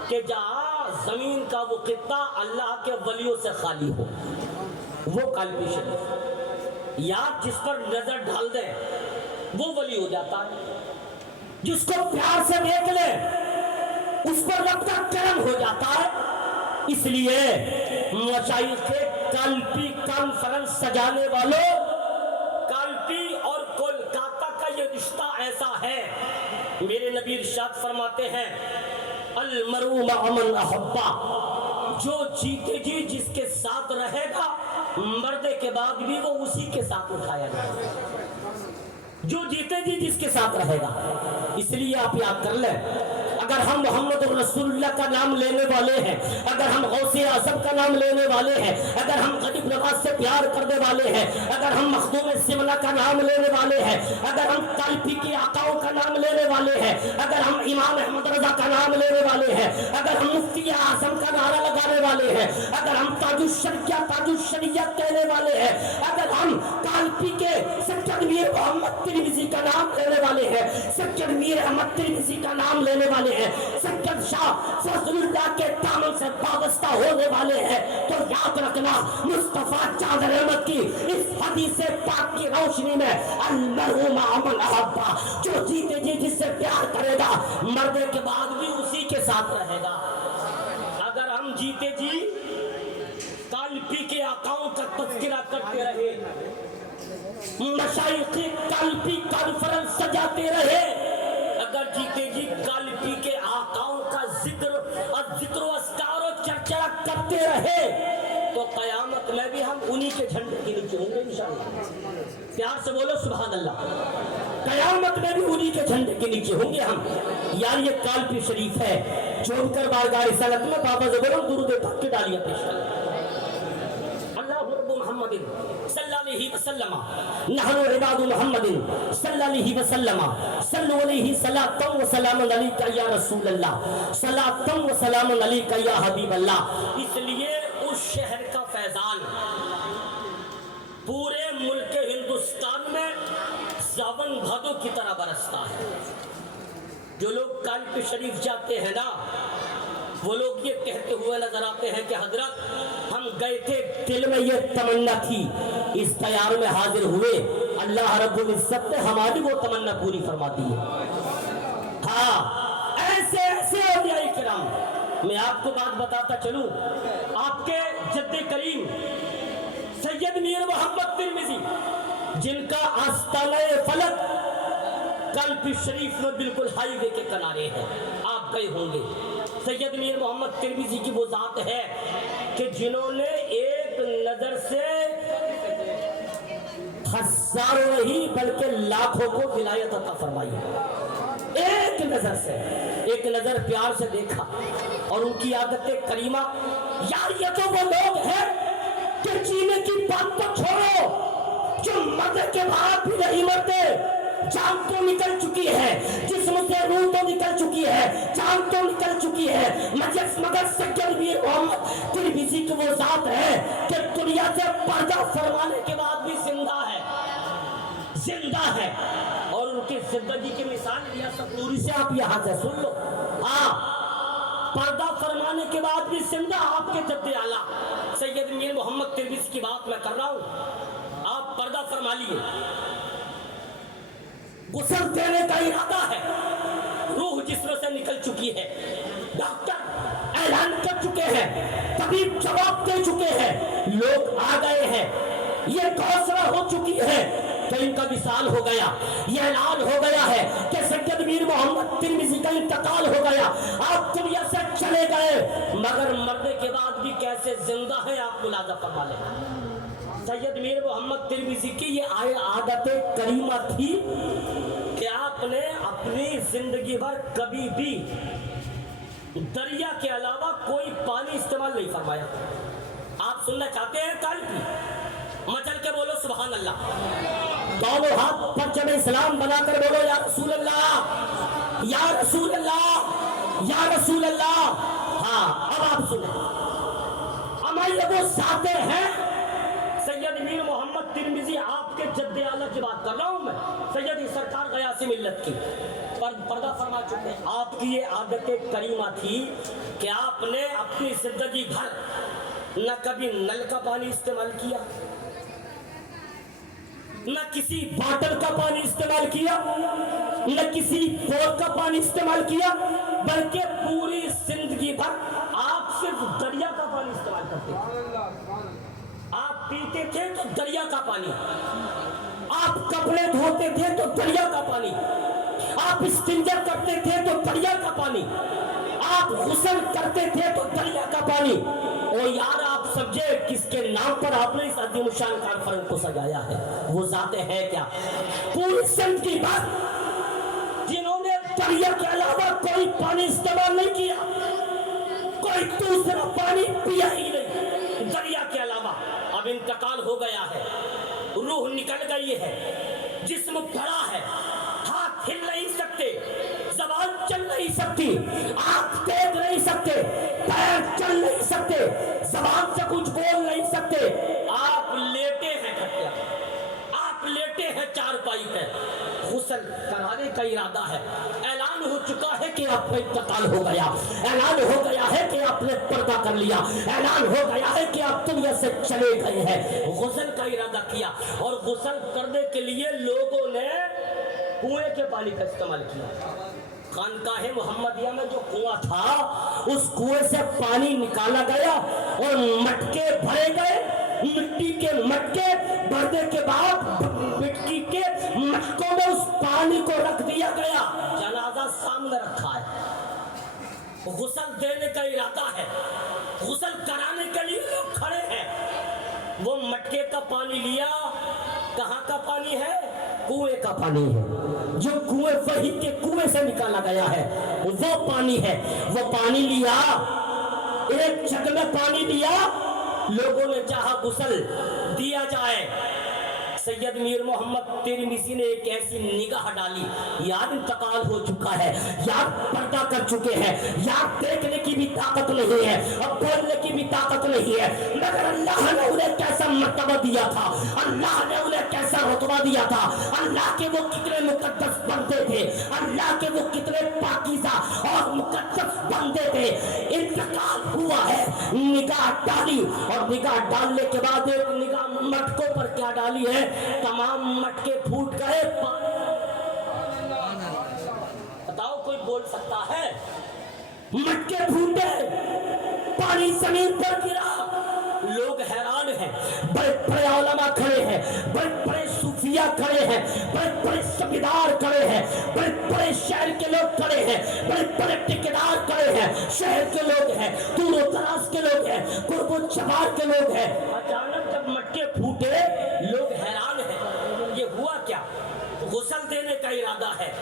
کہ جہاں زمین کا وہ خطہ اللہ کے ولیوں سے خالی ہو۔ وہ قلبی شریف یا جس پر نظر ڈال دیں وہ ولی ہو جاتا ہے، جس کو پیار سے دیکھ لیں اس پر رب کا کرم ہو جاتا ہے۔ اس لیے مشائخ قلبی کانفرنس سجانے والوں، قلبی اور کولکاتہ کا یہ رشتہ ایسا ہے، میرے نبی ارشاد فرماتے ہیں المرء مع من احبہ، جو جیتے جی جس کے ساتھ رہے گا مردے کے بعد بھی وہ اسی کے ساتھ اٹھایا جائے گا، جو جیتے جی جس کے ساتھ رہے گا۔ اس لیے آپ یاد کر لیں، اگر ہم محمد رسول اللہ کا نام لینے والے ہیں، اگر ہم غوث اعظم کا نام لینے والے ہیں، اگر ہم غریب نواز سے پیار کرنے والے ہیں، اگر ہم مخدوم سملہ کا نام لینے والے ہیں، اگر ہم قلبی کی آقاؤں کا نام لینے والے ہیں، اگر ہم امام احمد رضا کا نام لینے والے ہیں، اگر ہم مفتی اعظم کا نعرہ لگانے والے ہیں، اگر ہم تاج الشریعت کہنے والے ہیں، اگر ہم قلبی کے سید میر محمد ترمذی کا نام لینے والے ہیں، سید میر احمد ترمذی کا نام لینے والے ہیں، سید شاہ فضل اللہ کے دامن سے وابستہ ہونے والے ہیں، تو یاد رکھنا مصطفیٰ چاند احمد کی اس حدیث پاک کی روشنی میں المرء مع من احبہ، جو جیتے جی جس سے پیار کرے گا مردے کے بعد بھی اسی کے ساتھ رہے گا۔ اگر ہم جیتے جی قلبی کے آقاؤں کا تذکرہ کرتے رہے، مشائخ قلبی کانفرنس سجاتے رہے، اگر جیتے جی قلبی کے آقاؤں کا ذکر و اذکار و چرچا کرتے رہے تو قیامت میں بھی ہم انہی کے جھنڈے کے نیچے ہوں گے انشاءاللہ۔ پیار سے بولو سبحان اللہ۔ قیامت میں بھی انہی کے جھنڈے کے نیچے ہوں گے ہم۔ یار یہ قلبی شریف ہے، چھوڑ کر بارگاہ رسالت میں بابا زبروں درود پاک کی ڈالیاں پیش کریں۔ اللہ رب محمد صلی اللہ علیہ علیہ وسلم نحن عباد محمد صلی اللہ علیہ وسلم صلو علیہ صلاۃ و سلام علیک یا رسول اللہ صلاۃ و سلام علیک یا حبیب اللہ. اس لیے اس شہر کا فیضان پورے ملک ہندوستان میں ساون بھادو کی طرح برستا ہے. جو لوگ کالپی شریف جاتے ہیں نا وہ لوگ یہ کہتے ہوئے نظر آتے ہیں کہ حضرت ہم گئے تھے دل میں یہ تمنا تھی اس تیار میں حاضر ہوئے اللہ رب العزت نے ہماری وہ تمنا پوری فرما دی ہے. ہاں ایسے ایسے اولیاء کرام. میں آپ کو بات بتاتا چلوں آپ کے جد کریم سید میر محمد ترمذی جن کا آستانہ فلک کالپی شریف میں بالکل ہائی وے کے کنارے ہے آپ گئے ہوں گے. سید میر محمد ترمذی کی وہ ذات ہے کہ جنہوں نے ایک نظر سے ہزاروں نہیں بلکہ لاکھوں کو ولایت عطا فرمائی. ایک نظر سے ایک نظر پیار سے دیکھا اور ان کی عادت کریمہ. یار یہ تو وہ لوگ ہیں کہ جینے کی بات تو چھوڑو جو مرنے کے بعد بھی نہیں مرتے. جان تو نکل چکی ہے جسم سے روح تو نکل چکی ہے جان تو نکل چکی ہے مگر سید میر محمد ترمذی کی وہ ذات ہے کہ دنیا سے پردہ فرمانے کے بعد بھی زندہ ہے. اور ان کی زندگی کی مثال ریاست نوری سے آپ یہاں سے سن لو. ہاں پردہ فرمانے کے بعد بھی زندہ آپ کے جد اعلیٰ سید میر محمد ترمذی کی بات میں کر رہا ہوں. آپ پردہ فرما لیے. غسل دینے کا ارادہ ہے. روح جسم سے نکل چکی ہے. ڈاکٹر اعلان کر چکے ہیں طبیب جواب دے چکے ہیں لوگ آ گئے ہیں. یہ گھوشنا ہو چکی ہے تو ان کا وصال ہو گیا. یہ اعلان ہو گیا ہے کہ سید میر محمد ترمذی کا انتقال ہو گیا. آپ دنیا سے چلے گئے مگر مرنے کے بعد بھی کیسے زندہ ہیں آپ ملاحظہ فرما لیں. سید میر محمد ترمذی کی یہ عادت کریمہ تھی کہ آپ نے اپنی زندگی بھر کبھی بھی دریا کے علاوہ کوئی پانی استعمال نہیں فرمایا. آپ سننا چاہتے ہیں کالپی مچل کے بولو سبحان اللہ. دونوں ہاتھ پرچم اسلام بنا کر بولو یا رسول اللہ یا رسول اللہ یا رسول اللہ. ہاں اب آپ سنیں ہمارے وہ ذاتیں ہیں. سید میر محمد ترمذی آپ کے جد اعلیٰ کی بات کر رہا ہوں میں سید سرکار غیاث ملت کی پردہ فرما چکے ہیں. آپ کی یہ عادت کریمہ تھی کہ آپ نے اپنی زندگی بھر نہ کبھی نل کا پانی استعمال کیا نہ کسی باٹل کا پانی استعمال کیا نہ کسی بور کا پانی استعمال کیا بلکہ پوری زندگی بھر آپ صرف دریا کا پانی استعمال کرتے تھے. آپ پیتے تھے تو دریا کا پانی. آپ کپڑے دھوتے تھے تو دریا کا پانی. آپ استنجا کرتے تھے تو دریا کا پانی. آپ غسل کرتے تھے تو دریا کا پانی. اور یار آپ سمجھے کس کے نام پر آپ نے اس عظیم الشان کانفرنس کو سجایا ہے. وہ ذاتیں ہیں کیا پوری زندگی بھر جنہوں نے دریا کے علاوہ کوئی پانی استعمال نہیں کیا کوئی دوسرا پانی پیا ہی نہیں دریا کے علاوہ. اب انتقال ہو گیا ہے روح نکل گئی ہے جسم پڑا ہے ہاتھ ہل نہیں سکتے زبان چل نہیں سکتی آنکھ دیکھ نہیں سکتے پیر چل نہیں سکتے زبان سے کچھ بول نہیں سکتے. آپ لیٹے ہیں کھٹیا آپ لیٹے ہیں چارپائی پہ. غسل کرانے کا ارادہ ہے. اعلان ہو چکا ہے کہ آپ کا انتقال ہو گیا. اعلان ہو گیا ہے کہ آپ نے پردہ کر لیا. اعلان ہو گیا ہے کہ آپ دنیا سے چلے گئے ہیں. غسل کا ارادہ کیا اور غسل کرنے کے لیے لوگوں نے کنویں کے پانی کا استعمال کیا. خانقاہ محمدیہ میں جو کنواں تھا اس کنویں سے پانی نکالا گیا اور مٹکے بھرے گئے. مٹی کے مٹکے بھرنے کے بعد مٹی کے مٹکوں میں اس پانی کو رکھ دیا گیا. جنازہ سامنے رکھا ہے. غسل دینے کا ارادہ ہے. غسل کرانے کے لیے لوگ کھڑے ہیں. وہ مٹکے کا پانی لیا. کہاں کا پانی ہے؟ کنویں کا پانی ہے. جو کنویں وہی کے کنویں سے نکالا گیا ہے وہ پانی ہے. وہ پانی لیا ایک جگ میں پانی لیا. لوگوں نے چاہا غسل دیا جائے سید میر محمد ترمذی نے ایک ایسی نگاہ ڈالی، یار انتقال ہو چکا ہے، یار پردہ کر چکے ہیں، یار دیکھنے کی بھی طاقت نہیں ہے، اب بولنے کی بھی طاقت نہیں ہے، مگر اللہ نے انہیں کیسا مرتبہ دیا تھا، اللہ نے انہیں کیسا رتبہ دیا تھا، اللہ کے وہ کتنے مقدس بندے تھے، اللہ کے وہ کتنے پاکیزہ اور مقدس بندے تھے۔ انتقال ہوا ہے، نگاہ ڈالی، اور نگاہ ڈالنے کے بعد ایک نگاہ مٹکوں پر کیا ڈالی ہے، تمام مٹکے پھوٹ گئے، بتاؤ کوئی بول سکتا ہے؟ مٹکے پھوٹے، پانی زمین پر گرا، لوگ حیران ہیں، بڑے بڑے علماء کھڑے ہیں، بڑے بڑے صوفیاء کھڑے ہیں، بڑے بڑے سبیدار کھڑے ہیں، بڑے بڑے شہر کے لوگ کھڑے ہیں، بڑے بڑے ٹھیکیدار کھڑے ہیں، شہر کے لوگ ہیں، دور و دراز کے لوگ ہیں، قرب و جوار کے لوگ ہیں۔ اچانک جب مٹکے پھوٹے لوگ حیران ہیں، یہ ہوا کیا؟ غسل دینے کا ارادہ ہے،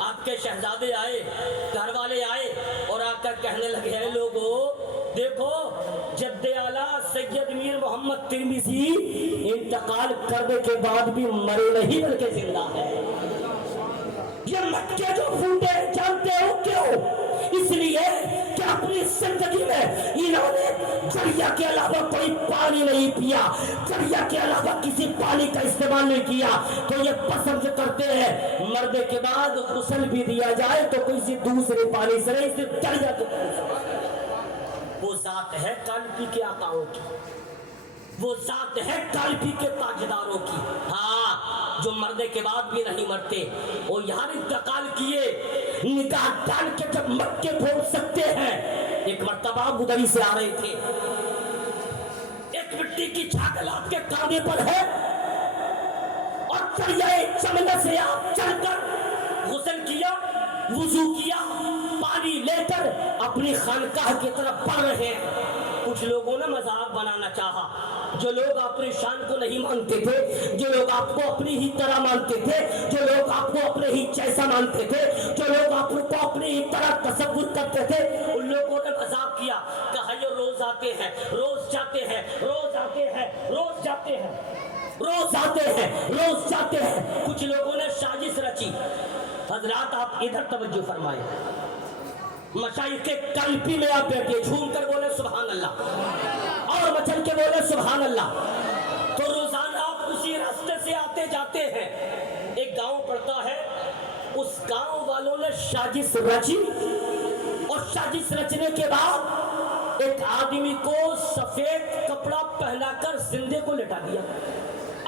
آپ کے شہزادے آئے، گھر والے آئے اور آ کر کہنے لگے ہیں لوگوں دیکھو جد اعلیٰ سید میر محمد ترمذی انتقال کرنے کے بعد بھی مرے نہیں بلکہ زندہ ہے۔ یہ مٹکے جو پھوٹے جانتے ہو کیوں؟ اس لیے کہ اپنی زندگی میں انہوں نے دریا کے علاوہ کوئی پانی نہیں پیا، دریا کے علاوہ کسی پانی کا استعمال نہیں کیا، تو یہ پسند کرتے ہیں مرنے کے بعد غسل بھی دیا جائے تو کسی دوسرے پانی سے نہیں، صرف دریا کے پانی سے۔ وہ ذات ہے قلبی کے آقاؤں کی، وہ ذات ہے قلبی کے تاجداروں کی، ہاں جو مرنے کے بعد بھی نہیں مرتے۔ وہ یہاں انتقال کیے، نگاہ ڈال کے جب مٹکے پھوڑ سکتے ہیں۔ ایک مرتبہ مدری سے آ رہے تھے، ایک مٹی کی چھاگل آپ کے کانے پر ہے اور دریائے جمنا سے آپ چل کر غسل کیا، وضو کیا، پانی لے کر اپنی خانقاہ کی طرف بڑھ رہے ہیں۔ کچھ لوگوں نے مذاق بنانا چاہا، جو لوگ اپنی شان کو نہیں مانتے تھے، جو لوگ آپ کو اپنی ہی طرح مانتے تھے، جو لوگ آپ کو اپنے ہی جیسا مانتے تھے، جو لوگ آپ کو اپنی ہی طرح تصور کرتے تھے، ان لوگوں نے مذاق کیا، کہا یہ روز آتے ہیں، روز جاتے ہیں، روز آتے ہیں، روز جاتے ہیں، روز آتے ہیں، روز جاتے ہیں۔ کچھ لوگوں نے سازش رچی۔ حضرات آپ ادھر توجہ فرمائیں، مشائخ قلبی میں آپ بیٹھے جھوم کر بولے سبحان اللہ اور مچل کے بولے سبحان اللہ۔ تو روزانہ آپ اسی راستے سے آتے جاتے ہیں، ایک گاؤں پڑتا ہے، اس گاؤں والوں نے سازش رچی اور سازش رچنے کے بعد ایک آدمی کو سفید کپڑا پہنا کر زندے کو لٹا دیا۔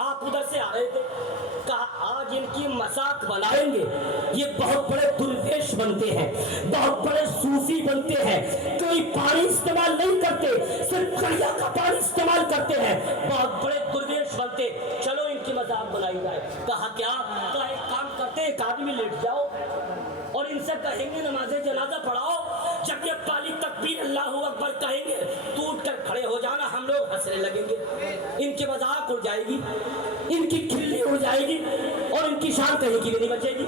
آپ ادھر سے آ رہے تھے، کہا آج ان کی مذاق بنائیں گے، یہ بہت بڑے درویش بنتے ہیں، بہت بڑے صوفی بنتے ہیں، کوئی پانی استعمال نہیں کرتے، صرف دریا کا پانی استعمال کرتے ہیں، بہت بڑے درویش بنتے، چلو ان کی مذاق بنائی جائے۔ کہا کیا؟ کہا ایک کام کرتے، ایک آدمی لیٹ جاؤ اور ان سے کہیں گے نماز جنازہ پڑھاؤ، جب یہ پالی تکبیر اللہ اکبر کہیں گے تو اٹھ کر کھڑے ہو جانا، ہم لوگ ہنسنے لگیں گے، ان کی مذاق اڑ جائے گی، ان کی کھلی اڑ جائے گی اور ان کی شان کہیں کی بھی نہیں بچے گی،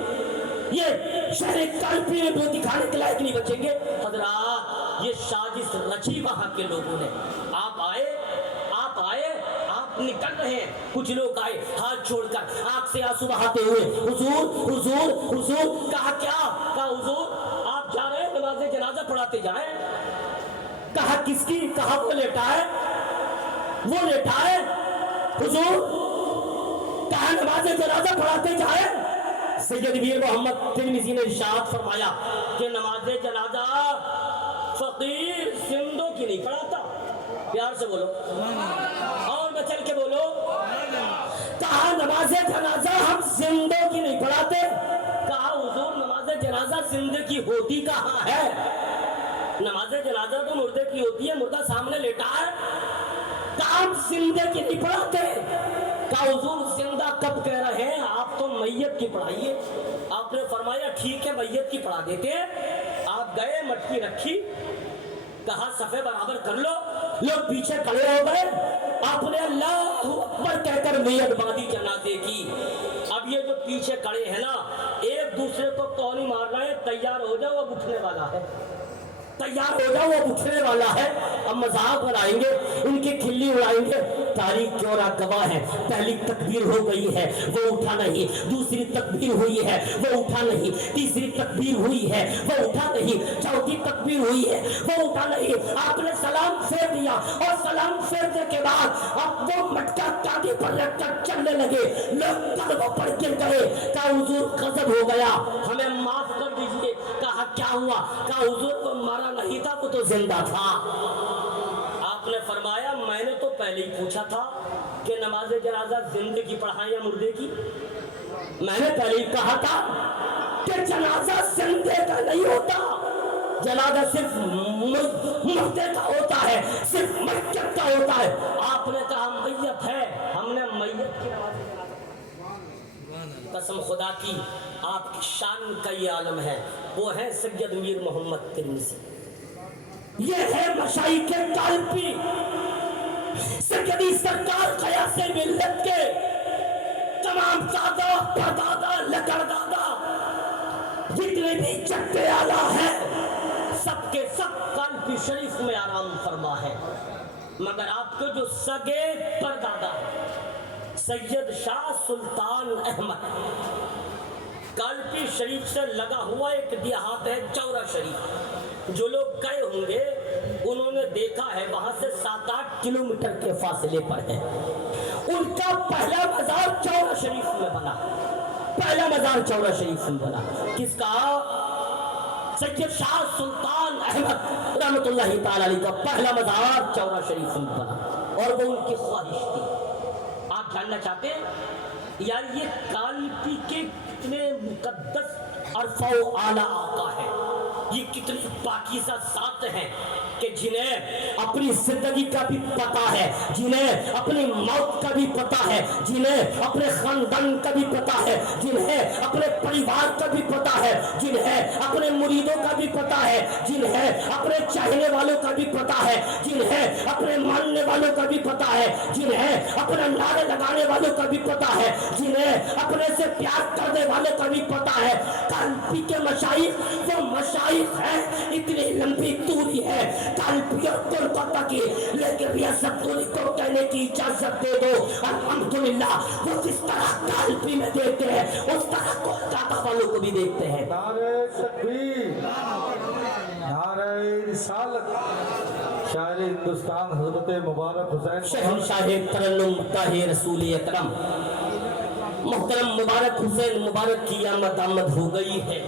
یہ شہر قلبی میں وہ دکھانے کے لائق نہیں بچیں گے۔ حضرات یہ سازش رچی وہاں کے لوگوں نے۔ آپ آئے، آپ نکل رہے ہیں، کچھ لوگ آئے ہاتھ چھوڑ کر آنکھ سے آنسو بہاتے ہوئے، حضور حضور حضور۔ کہا کیا؟ کہا حضور آپ جا رہے ہیں نماز جنازہ پڑھاتے جائیں۔ کہا کس کی؟ کہا وہ لیٹا ہے، وہ لیٹا ہے حضور۔ کہا نماز جنازہ پڑھاتے جائیں۔ سید میر محمد ترمذی نے ارشاد فرمایا کہ نماز جنازہ فقیر زندوں کی نہیں پڑھاتا، پیار سے بولو اور بچل کے بولو۔ کہا نماز جنازہ ہم زندوں کی نہیں پڑھاتے۔ کہا حضور نماز جنازہ زندے کی ہوتی کہاں ہے؟ نماز جنازہ تو مردے کی ہوتی ہے، مردہ سامنے لیٹا ہے۔ کہا ہم زندے کی نہیں پڑھاتے۔ کہا حضور زندہ کب کہہ رہے ہیں، آپ تو میت کی پڑھائیے۔ آپ نے فرمایا ٹھیک ہے میت کی پڑھا دیتے ہیں۔ آپ گئے، مٹکی رکھی، کہا صفے برابر کر لو، لوگ پیچھے کھڑے ہو گئے۔ آپ نے اللہ اکبر کہہ کر نیت باندھی جنازے کی۔ اب یہ جو پیچھے کھڑے ہیں نا، ایک دوسرے کو کون ہی مار رہے ہیں، تیار ہو جاؤ اب اٹھنے والا ہے۔ تیار ہو جاؤ، اب اٹھنے والا ہے، اب مذاق بنائیں گے، ان کی کھلی اڑائیں گے۔ تاریخ کیوں نہ گواہ ہے، پہلی تکبیر ہو گئی ہے وہ اٹھا نہیں، دوسری تکبیر ہوئی ہے وہ اٹھا نہیں، تیسری تکبیر ہوئی ہے وہ اٹھا نہیں، چوتھی تکبیر ہوئی ہے وہ اٹھا نہیں۔ آپ نے سلام پھیر دیا اور سلام پھیرنے کے بعد اب وہ مٹکا کاندھی پر رکھ کر چلنے لگے، لوگ قدموں پر گر گئے۔ کہا حضور غضب ہو گیا، ہمیں معاف کر دیجئے۔ کہا کیا ہوا؟ کہا حضور کو مارا نہیں تھا، وہ تو زندہ تھا۔ آپ نے فرمایا میں نے تو پہلے ہی پوچھا تھا کہ نماز جنازہ زندے کی پڑھائیں یا مردے کی؟ میں نے پہلے ہی کہا تھا کہ جنازہ زندے کا نہیں ہوتا، جنازہ صرف مردے کا ہوتا ہے، صرف میت کا ہوتا ہے۔ آپ نے کہا میت ہے، ہم نے میت کی نماز جنازہ۔ قسم خدا کی آپ کی شان کا یہ عالم ہے، وہ ہے سید میر محمد ترمذی، یہ ہے مشائخ کالپی، سیدی سرکار قیاس ملت کے تمام دادا پردادا لکڑدادا جتنے بھی جد اعلیٰ ہیں سب کے سب کالپی شریف میں آرام فرما ہے، مگر آپ کے جو سگے پردادا سید شاہ سلطان احمد، کالپی شریف سے لگا ہوا ایک دیہات ہے چورا شریف، جو لوگ گئے ہوں گے انہوں نے دیکھا ہے وہاں سے 7-8 کلومیٹر کے فاصلے پر ہے۔ ان کا پہلا مزار چورا شریف میں بنا، پہلا مزار چورا شریف میں بنا۔ کس کا؟ سید شاہ سلطان احمد رحمت اللہ تعالی علیہ کا پہلا مزار چورا شریف میں بنا، اور وہ ان کی خواہش تھی۔ آپ جاننا چاہتے ہیں یار یہ کالپی کے کتنے مقدس عرفہ و اعلیٰ آقا ہے، یہ کتنی پاکیزہ ذات ہیں کہ جنہیں اپنی زندگی کا بھی پتا ہے، جنہیں اپنی موت کا بھی پتا ہے، جنہیں اپنے خاندان کا بھی پتا ہے، جنہیں اپنے پریوار کا بھی پتا ہے، جنہیں اپنے مریدوں کا بھی پتا ہے، جنہیں اپنے چاہنے والوں کا بھی پتا ہے، جنہیں اپنے ماننے والوں کا بھی پتا ہے، جنہیں اپنے نعرے لگانے والوں کا بھی پتا ہے، جنہیں اپنے سے پیار کرنے والوں کا بھی پتا ہے۔ کالپی کے مشائخ وہ مشائخ ہیں، اتنی لمبی دوری ہے کالپی اور کولکاتہ کی، لیکن ریاست دوری کو کہنے کی اجازت دے دو الحمدللہ وہ جس طرح کالپی میں دیکھتے ہیں اس طرح کولکاتہ والوں کو بھی دیکھتے ہیں۔ نعرہ تکبیر، نعرہ رسالت، شاعر ہندوستان حضرت مبارک حسین شہنشاہ ترنم طاہر رسول اکرم محترم مبارک حسین مبارک کی آمد ہو گئی ہے،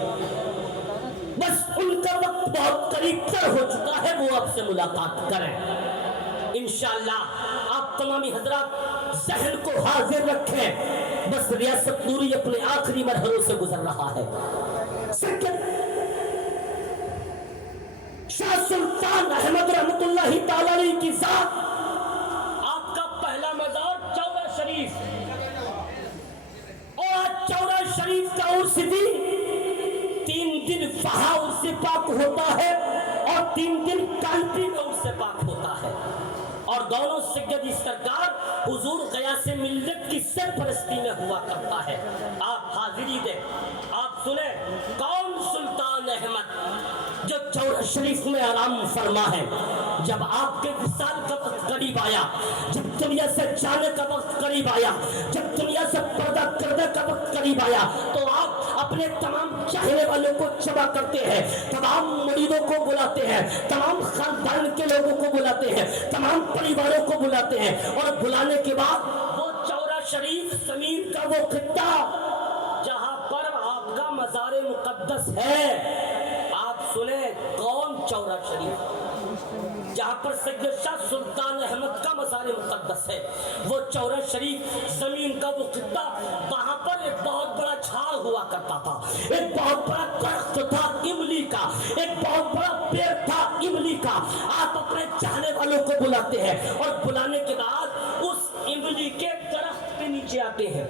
بس ان کا وقت بہت قریب تر ہو چکا ہے، وہ آپ سے ملاقات کریں انشاءاللہ۔ آپ تمامی حضرات ذہن کو حاضر رکھیں، بس ریاست نوری اپنے آخری مرحلوں سے گزر رہا ہے۔ شاہ سلطان احمد رحمت اللہ تعالی علیہ کی ذات، آپ کا پہلا مزار چورا شریف، اور آج چورا شریف کا عرس بھی 3 دن وہاں عرس پاک ہوتا ہے اور 3 دن کالپی میں عرس پاک ہوتا ہے، اور دونوں سیدی سرکار حضور غیاث ملت کی سرپرستی میں ہوا کرتا ہے۔ آپ حاضری دیں، آپ سنیں کون سلطان احمد جو چورا شریف میں آرام فرما ہے۔ جب آپ کے وصال کا وقت قریب آیا، جب دنیا سے جانے کا وقت قریب آیا، جب دنیا سے پردہ کرنے کا وقت قریب آیا، تو آپ اپنے تمام چاہنے والوں کو جمع کرتے ہیں، تمام مریدوں کو بلاتے ہیں، تمام خاندان کے لوگوں کو بلاتے ہیں، تمام پریواروں کو بلاتے ہیں، اور بلانے کے بعد وہ چورا شریف زمین کا وہ خطہ جہاں پر آپ کا مزار مقدس ہے، آپ سنیں کون چورا شریف جہاں پر سید شاہ سلطان احمد کا مزار مقدس ہے، وہ چورا شریف زمین کا وہ خطہ، وہاں پر ایک بہت بڑا جھاڑ ہوا کرتا تھا، ایک بہت بڑا درخت تھا املی کا، ایک بہت بڑا پیڑ تھا املی کا۔ آپ اپنے چاہنے والوں کو بلاتے ہیں، اور بلانے کے بعد اس املی کے درخت کے نیچے آتے ہیں،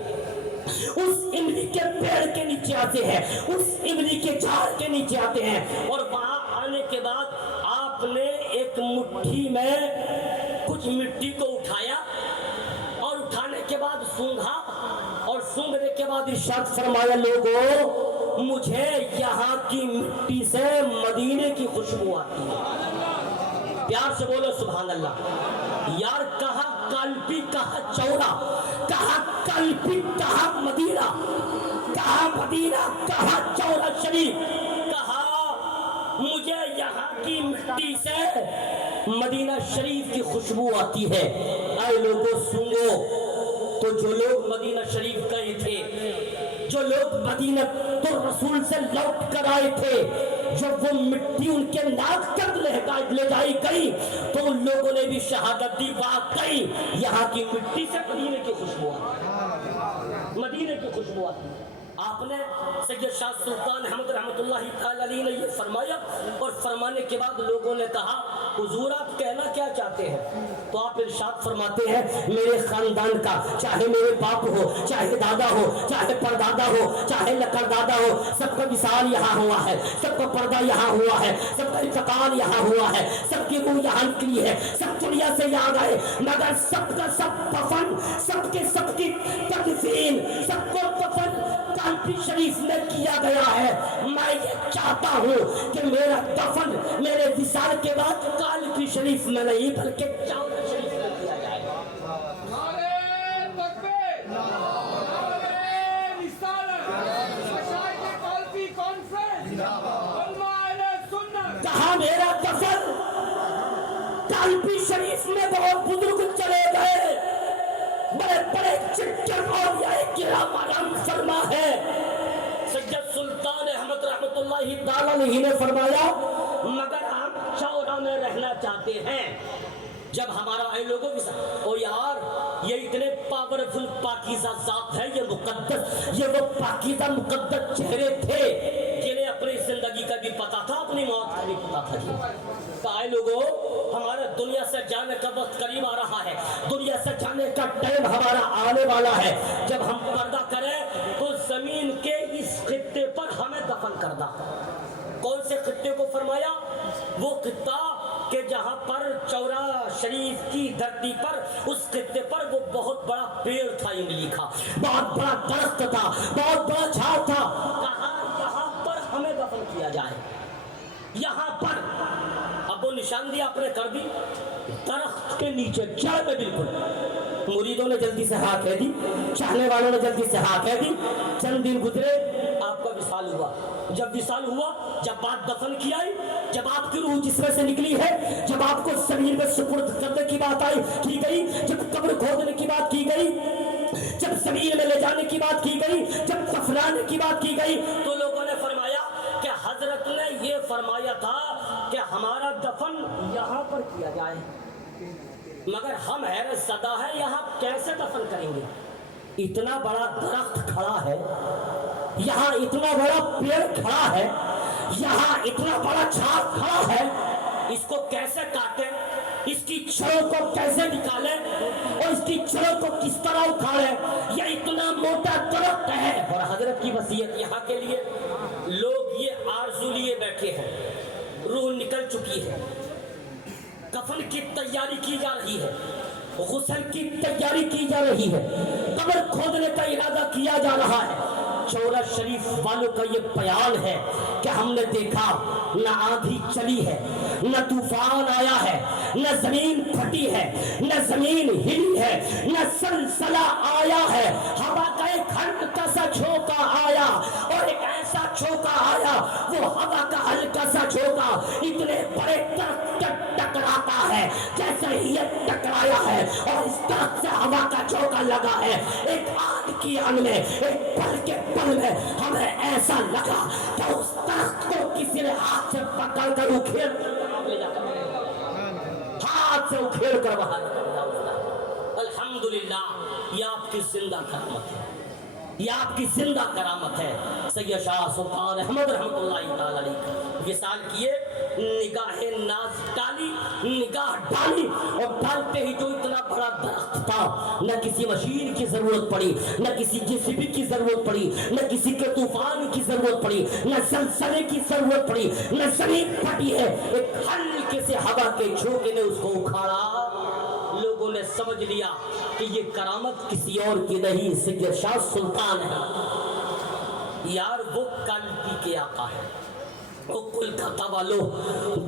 اس املی کے پیڑ کے نیچے آتے ہیں، اس املی کے جھاڑ کے نیچے آتے ہیں، اور وہاں آنے کے بعد آپ نے ایک مٹھی میں کچھ مٹی کو اٹھایا، اور اٹھانے کے بعد سونگھا، اور سونگھنے کے بعد ارشاد فرمایا لوگوں مجھے یہاں کی مٹی سے مدینے کی خوشبو آتی ہے۔ پیار سے بولو سبحان اللہ۔ یار کہاں کالپی کہاں چورا، کہاں کالپی کہاں مدینہ، کہاں مدینہ کہاں چورا شریف، کہاں مجھے یہاں کی مٹی سے مدینہ شریف کی خوشبو آتی ہے۔ اے لوگوں سنو، تو جو لوگ مدینہ شریف گئے تھے، جو لوگ مدینہ تو رسول سے لوٹ کر آئے تھے، جب وہ مٹی ان کے ناک تک لے جائی گئی تو ان لوگوں نے بھی شہادت دی، واقعی یہاں کی مٹی سے مدینے کی خوشبو آتی، مدینے کی خوشبو آتی۔ آپ نے سید شاہ سلطان احمد رحمۃ اللہ تعالی علیہ نے یہ فرمایا، اور فرمانے کے بعد لوگوں نے کہا حضور آپ کہنا کیا چاہتے ہیں؟ تو آپ ارشاد فرماتے ہیں میرے خاندان کا، چاہے میرے باپ ہو، چاہے دادا ہو، چاہے پردادا ہو، چاہے لکڑ دادا ہو، سب کا وصال یہاں ہوا ہے، سب کا پردہ یہاں ہوا ہے، سب کا انتقال یہاں ہوا ہے، سب کی روح یہاں نکلی ہے، سب دنیا سے یہاں گئے، مگر سب کا سب دفن، سب کے سب کی تدفین، سب کو دفن کالپی شریف میں کیا گیا ہے۔ میں یہ چاہتا ہوں کہ میرا دفن میرے وصال کے بعد کالپی شریف میں نہیں بلکہ چاودہ شریف میں کیا جائے گا۔ نعرہ تکبیر، نعرہ رسالت، مشائخ کالپی کانفرنس، علماء اہل سنت۔ کہاں میرا دفن؟ کالپی شریف میں بہت بزرگ چلے گئے، بڑے بڑے چچر اولیاء کرام علم فرما ہے۔ سید سلطان احمد رحمۃ اللہ تعالی علیہ نے فرمایا مگر ہم چورا میں رہنا چاہتے ہیں۔ جب ہمارا اے لوگوں کی او یار یہ اتنے پاورفل پاکیزہ ذات ہے، یہ مقدس، یہ وہ پاکیزہ مقدس چہرے تھے جنہیں اپنی زندگی کا بھی پتا تھا، اپنی موت کا بھی پتا تھا جی۔ اے لوگوں ہمارے دنیا سے جانے کا وقت قریب آ رہا ہے، دنیا سے جانے کا ٹائم ہمارا آنے والا ہے۔ جب ہم پردہ کریں تو زمین کے اس خطے پر ہمیں دفن کرنا۔ کون سے خطے کو فرمایا؟ وہ خطہ کہ جہاں پر چورا شریف کی دھرتی پر اس خطے پر وہ بہت بڑا پیڑ تھا، املی کا بہت بڑا درخت تھا، بہت بڑا جھاڑ تھا۔ کہاں یہاں پر ہمیں دفن کیا جائے، یہاں پر۔ اب وہ نشاندہی آپ نے کر دی درخت کے نیچے، جڑ میں بالکل۔ مریدوں نے جلدی سے ہاں کہہ دی، چاہنے والوں نے جلدی سے ہاں کہہ دی۔ چند دن گزرے، آپ کا وصال ہوا۔ جب وصال ہوا، جب بات دفن کی آئی، جب آپ کی روح جسم سے نکلی ہے، جب آپ کو زمین میں سپرد کرنے کی بات آئی کی گئی، جب قبر کھودنے کی بات کی گئی، جب زمین میں لے جانے کی بات کی گئی، جب دفنانے کی بات کی گئی، تو لوگوں نے فرمایا کہ حضرت نے یہ فرمایا تھا کہ ہمارا دفن یہاں پر کیا جائے، مگر ہم حیرت زدہ ہیں یہاں کیسے دفن کریں گے؟ اتنا بڑا درخت کھڑا ہے، یہاں اتنا بڑا پیڑ کھڑا ہے، یہاں اتنا بڑا جھاڑ کھڑا ہے، اس کو کیسے کاٹیں، اس کی چھڑوں کو کیسے نکالیں اور اس کی چھڑوں کو کس طرح اکھاڑیں؟ یہ اتنا موٹا درخت ہے۔ اور حضرت کی وصیت یہاں کے لیے لوگ یہ آرزو لیے بیٹھے ہیں، روح نکل چکی ہے، کفن کی تیاری کی جا رہی ہے، غسل کی تیاری کی جا رہی ہے، قبر کھودنے کا ارادہ کیا جا رہا ہے۔ چورا شریف والوں کا یہ بیان ہے کہ ہم نے دیکھا نہ آندھی چلی ہے، نہ طوفان آیا ہے، نہ زمین پھٹی ہے، نہ زمین ہلی ہے، نہ سلسلہ آیا ہے، ہوا کا ایک ہلکا سا جھونکا آیا، اور ایک ایسا جھونکا آیا، وہ ہوا کا ہلکا سا جھونکا اتنے بڑے درخت ٹکراتا ہے، جیسے یہ ٹکرایا ہے اور اس درخت سے ہوا کا جھونکا لگا ہے، ایک آن کی آن میں، ایک پل کے پل میں ہمیں ایسا لگا کہ اس درخت کو کسی نے ہاتھ سے پکڑ کر اکھیڑ کر لے جاتا ہے، ہاتھ سے اکھیڑ کر باہر نکل جاتا۔ الحمدللہ یہ آپ کی زندہ کرامت ہے، یہ آپ کی زندہ کرامت ہے۔ سید شاہ سلطان احمد رحمۃ اللہ تعالی علیہ وصال کیے، نگاہ ناز ڈالی، نگاہ ڈالی، اور ڈالتے ہی جو اتنا بڑا درخت تھا، نہ کسی مشین کی ضرورت پڑی، نہ کسی جیسیبی کی ضرورت پڑی، نہ کسی کے طوفان کی ضرورت پڑی، نہ زلزلے کی ضرورت پڑی، نہ زمین پھٹی ہے، ایک ہلکے سے ہوا کے جھونکے نے اس کو اکھاڑا۔ لوگوں نے سمجھ لیا کہ یہ کرامت کسی اور کی نہیں، سید شاہ سلطان ہے۔ یار وہ کالپی کے آقا ہے، کولکاتہ والوں،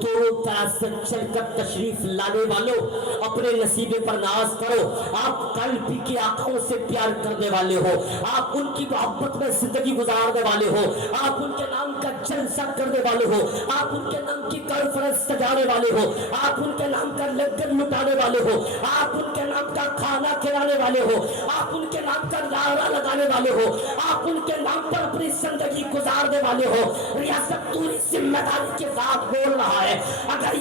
دونوں طرف سے چل کر تشریف لانے والوں، اپنے نصیبے پر ناز کرو. آپ قلب کے آقاؤں سے پیار کرنے والے ہو، آپ ان کی محبت میں زندگی گزارنے والے ہو، آپ ان کے نام کا جلسہ کرنے والے ہو، آپ ان کے نام کی کانفرنس سجانے والے ہو، آپ ان کے نام کا لنگر لٹانے والے ہو، آپ ان کے نام کا کھانا کھلانے والے ہو، آپ ان کے نام کا نعرہ لگانے والے ہو، آپ ان کے نام پر اپنی زندگی گزارنے والے ہو. ریاست پوری ذمہ داری کے ساتھ بول رہا ہے، اگر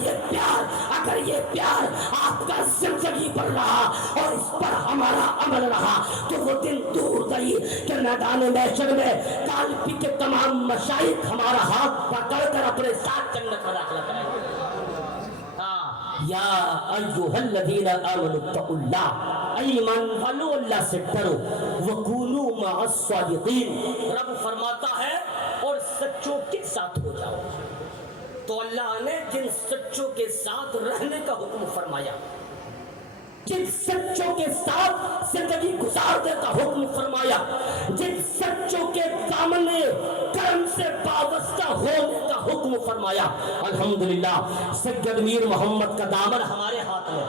یہ پیار آپ کا زندگی پر رہا اور اس پر ہمارا عمل رہا تو وہ دن دور نہیں کہ میدان محشر میں کالپی کے تمام مشائخ ہمارا ہاتھ پکڑ کر اپنے ساتھ جنت میں داخلہ کریں گے. یا ایھا الذین آمنوا اتقوا اللہ، ایمان والو اللہ سے ڈرو، وکونوا مع الصادقین، رب فرماتا ہے اور سچوں کے ساتھ ہو جاؤ. تو اللہ نے جن سچوں کے ساتھ رہنے کا حکم فرمایا، جن سچوں کے ساتھ زندگی گزارنے کا حکم فرمایا، جن سچوں کے دامن کرم سے وابستہ ہونے کا حکم فرمایا، الحمدللہ سید میر محمد کا دامن ہمارے ہاتھ میں.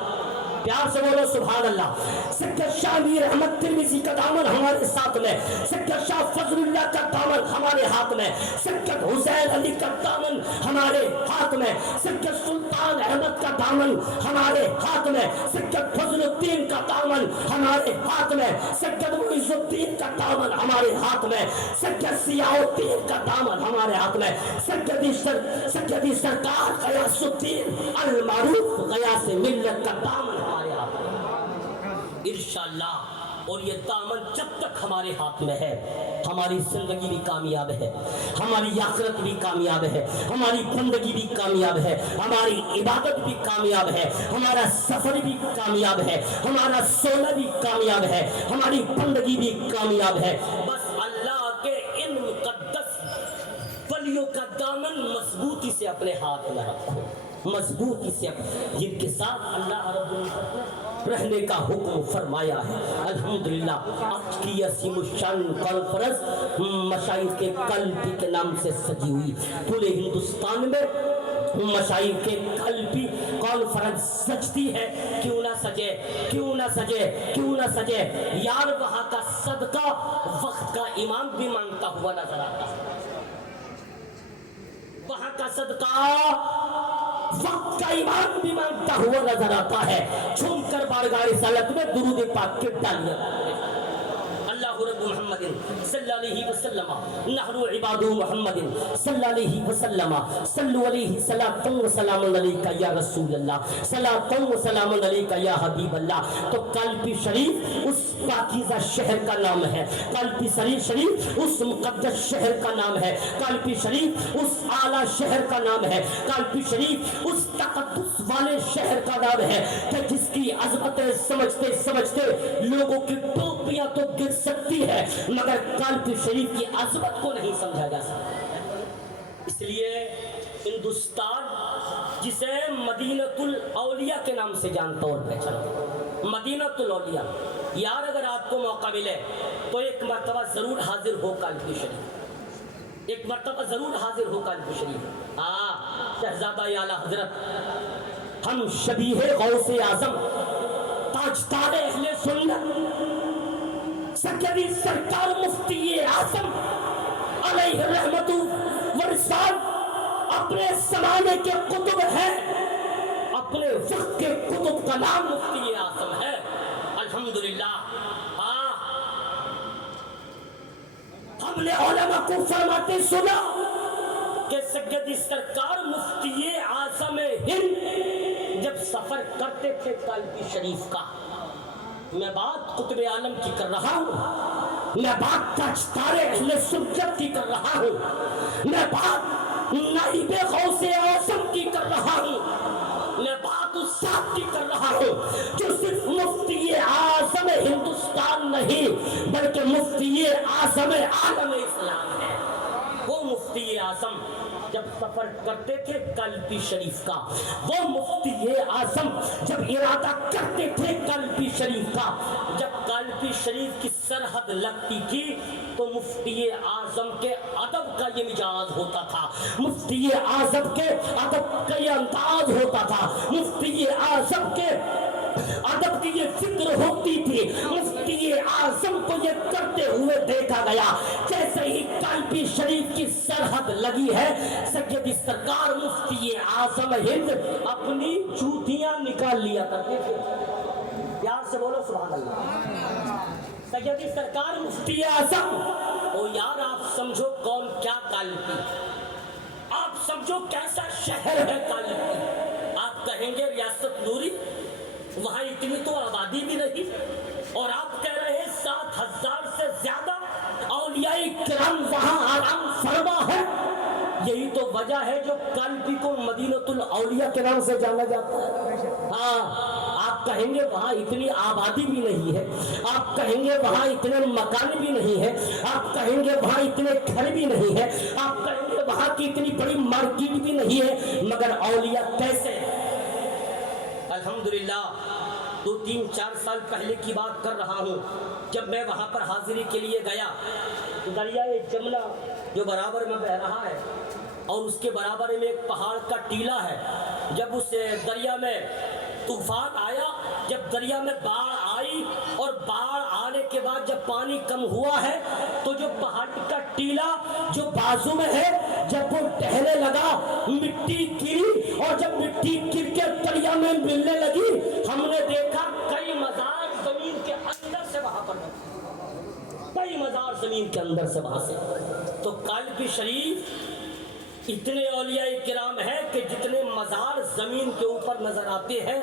پیار سے بولو سبحان اللہ. سید شاہ میر احمد ترمذی کا دامن ہمارے ساتھ میں، سید شاہ فضل اللہ کا دامن ہمارے ہاتھ میں، سید حسین علی کا دامن ہمارے ہاتھ میں، سید سلطان احمد کا دامن ہمارے ہاتھ میں، سید فضل الدین کا دامن ہمارے ہاتھ میں، سید معیز الدین کا دامن ہمارے ہاتھ میں، سید ضیاء الدین کا دامن ہمارے ہاتھ میں، سیدی سرکار غیاث الدین المعروف غیاث ملت کا دامن ہمارے ہاتھ میں انشاءاللہ. اور یہ دامن جب تک ہمارے ہاتھ میں ہے ہماری زندگی بھی کامیاب ہے، ہماری آخرت بھی کامیاب ہے، ہماری بندگی بھی کامیاب ہے، ہماری عبادت بھی کامیاب ہے، ہمارا سفر بھی کامیاب ہے، ہمارا سونا بھی کامیاب ہے، ہماری بندگی بھی کامیاب ہے. بس اللہ کے ان مقدس ولیوں کا دامن مضبوطی سے اپنے ہاتھ میں رکھو، مضبوطی سے جن کے ساتھ اللہ رب العزت نے رہنے کا حکم فرمایا ہے. الحمدللہ آج کی عظیم الشان کانفرنس مشائخ کے قلبی کے نام سے سجی ہوئی. پورے ہندوستان میں مشائخ کے قلبی کانفرنس سجتی ہے. کیوں نہ سجے، کیوں نہ سجے، کیوں نہ سجے یار. وہاں کا صدقہ وقت کا امام بھی مانگتا ہوا نظر آتا ہے، وہاں کا صدقہ وقت کا امام بھی مانگتا ہوا نظر آتا ہے. جھوم کر بارگاہ رسالت میں درود پاک کے ڈالیاں اللہ رب محمد صلی اللہ علیہ وسلم نحن عباد محمد صلی اللہ علیہ وسلم صلو علیہ صلاۃ و سلام علیک یا رسول اللہ، صلاۃ و سلام علیک یا حبیب اللہ. تو قلبی شریف اس پاکیزہ شہر کا نام ہے، قلبی شریف اس مقدس شہر کا نام ہے، قلبی شریف اس اعلیٰ شہر کا نام ہے، قلبی شریف اس تقدس والے شہر کا نام ہے کہ جس کی عظمتیں سمجھتے سمجھتے لوگوں کی ٹوپیاں تو گر سکتی ہے مگر قلب شریف کی عظمت کو نہیں سمجھا جا سکتا. اس لیے ہندوستان جسے مدینۃ الاولیاء کے نام سے جانتا اور پہچانتا، مدینۃ الاولیاء. یار اگر آپ کو موقع ملے تو ایک مرتبہ ضرور حاضر ہو قلب شریف، ایک مرتبہ ضرور حاضر ہو قلب شریف. شہزادہ اعلیٰ حضرت ہم شبیہ غوث اعظم تاجدار اہل سنت سکری سرکار مفتی اعظم علیہ رحمت ورسال اپنے زمانے کے قطب ہیں، اپنے وقت کے قطب کا نام مفتی اعظم ہے. الحمدللہ ہم نے علماء کو فرماتے سنا کہ سیدی سرکار مفتی اعظم ہند جب سفر کرتے تھے قلبی شریف کا. میں بات قطب عالم کی کر رہا ہوں، میں بات تاجدار اہل سنت کی کر رہا ہوں، میں بات نائب غوث اعظم کی کر رہا ہوں، میں بات اس ذات کی کر رہا ہوں جو صرف مفتی اعظم ہندوستان نہیں بلکہ مفتی اعظم عالم اسلام ہے. وہ مفتی اعظم جب سفر کرتے تھے قلبی شریف کا، وہ مفتی اعظم جب ارادہ کرتے تھے قلبی شریف کا، جب قلبی شریف کی سرحد لگتی تھی تو مفتی اعظم کے ادب کا یہ مزاج ہوتا تھا، مفتی اعظم کے ادب کا یہ انداز ہوتا تھا، مفتی اعظم کے ادب کی یہ فکر ہوتی تھی، مفتی اعظم کو یہ کرتے ہوئے دیکھا گیا۔ جیسے ہی قلبی شریف کی سرحد لگی ہے، سیدی سرکار مفتی اعظم ہند اپنی جوتیاں نکال لیا کرتے تھے۔ پیار سے بولو سبحان اللہ۔ سیدی سرکار مفتی اعظم، او یار آپ سمجھو کون کیا قلبی، آپ سمجھو کیسا شہر ہے قلبی۔ آپ کہیں گے ریاست نوری، وہاں اتنی تو آبادی بھی نہیں، اور آپ کہہ رہے ہیں 7,000 سے زیادہ اولیاء کرام وہاں آرام فرما ہے۔ یہی تو وجہ ہے جو قلبی کو مدینۃ الاولیاء کے نام سے جانا جاتا ہے۔ ہاں، آپ کہیں گے وہاں اتنی آبادی بھی نہیں ہے، آپ کہیں گے وہاں اتنے مکان بھی نہیں ہے، آپ کہیں گے وہاں اتنے گھر بھی نہیں ہے، آپ کہیں گے وہاں کی اتنی بڑی مارکیٹ بھی نہیں ہے، مگر اولیاء کیسے؟ الحمدللہ 2-3-4 سال پہلے کی بات کر رہا ہوں، جب میں وہاں پر حاضری کے لیے گیا، دریائے جمنا جو برابر میں بہ رہا ہے اور اس کے برابر میں ایک پہاڑ کا ٹیلہ ہے، جب اس دریا میں طوفان آیا، جب دریا میں باڑھ آئی اور باڑھ آنے کے بعد جب پانی کم ہوا ہے تو جو پہاڑ کا ٹیلہ جو بازو میں ہے جب وہ ٹہنے لگا، مٹی گری، اور جب مٹی گر کے دریا میں ملنے لگی، ہم نے دیکھا کئی مزار زمین کے اندر سے وہاں پر، کئی مزار زمین کے اندر سے وہاں سے۔ تو قلبی شریف اتنے اولیاء کرام ہیں کہ جتنے مزار زمین کے اوپر نظر آتے ہیں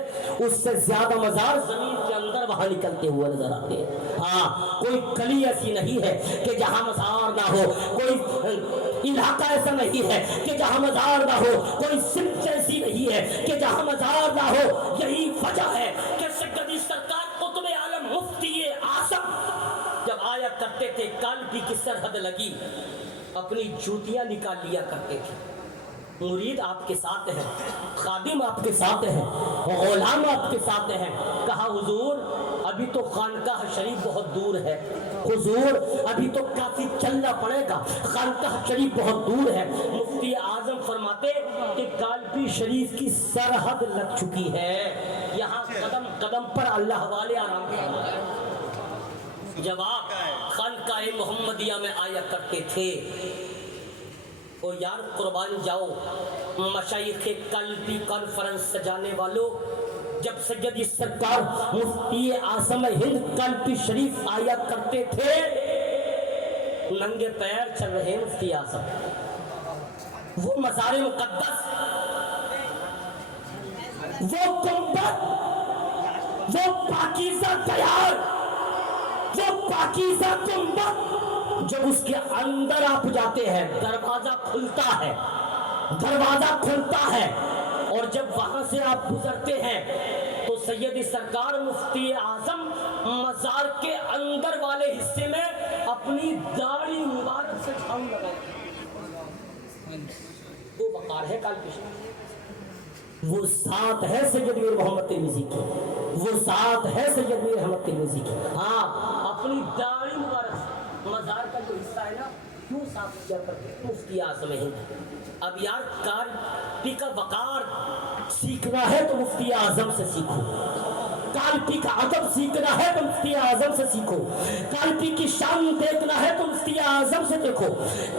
اس سے زیادہ مزار زمین کے اندر وہاں نکلتے ہوئے نظر آتے ہیں۔ ہاں، کوئی گلی ایسی نہیں ہے کہ جہاں مزار نہ ہو، کوئی علاقہ ایسا نہیں ہے کہ جہاں مزار نہ ہو، کوئی سمت ایسی نہیں ہے کہ جہاں مزار نہ ہو۔ یہی وجہ ہے کہ سیدی سرکار قطب عالم مفتی اعظم جب آیا کرتے تھے، قلبی کی سرحد لگی، اپنی جوتیاں نکال لیا کرتے تھے۔ مرید آپ کے ساتھ ہے، خادم آپ کے ساتھ ہے، غلام آپ کے ساتھ ہے۔ کہا حضور ابھی تو خانقاہ شریف بہت دور ہے، حضور ابھی تو کافی چلنا پڑے گا، خانقاہ شریف بہت دور ہے۔ مفتی اعظم فرماتے کہ قلبی شریف کی سرحد لگ چکی ہے، یہاں قدم قدم پر اللہ والے آرام فرما ہے۔ جب آپ خانقاہ محمدیہ میں آیا کرتے تھے، او یار قربان جاؤ مشائخ قلبی کانفرنس سجانے والوں، جب سیدی سرکار مفتی اعظم ہند قلبی شریف آیا کرتے تھے، ننگے پیر چل رہے مفتی اعظم، وہ مزار مقدس، وہ گنبد، وہ پاکیزہ دیار، وہ پاکیزہ گنبد، جب اس کے اندر آپ جاتے ہیں دروازہ کھلتا ہے، دروازہ کھلتا ہے، اور جب وہاں سے آپ گزرتے ہیں تو سیدی سرکار مفتی اعظم مزار کے اندر والے حصے میں اپنی داڑھی مبارک سے جھاڑو لگاتے ہیں۔ وہ وقار ہے قلبی شریف، وہ ساتھ ہے سید میر محمد ترمذی کی، وہ ساتھ ہے سید میر احمد ترمذی کی۔ ہاں، اپنی داڑھی مبارک مزار کا جو حصہ ہے نا کیوں صاف کیا کرتے مفتی اعظم ہند۔ اب یار قلبی کا وقار سیکھنا ہے تو مفتی اعظم سے سیکھو، قلبی کا ادب سیکھنا ہے تو مفتی اعظم سے سیکھو، قلبی کی شان دیکھنا ہے تو مفتی اعظم سے دیکھو،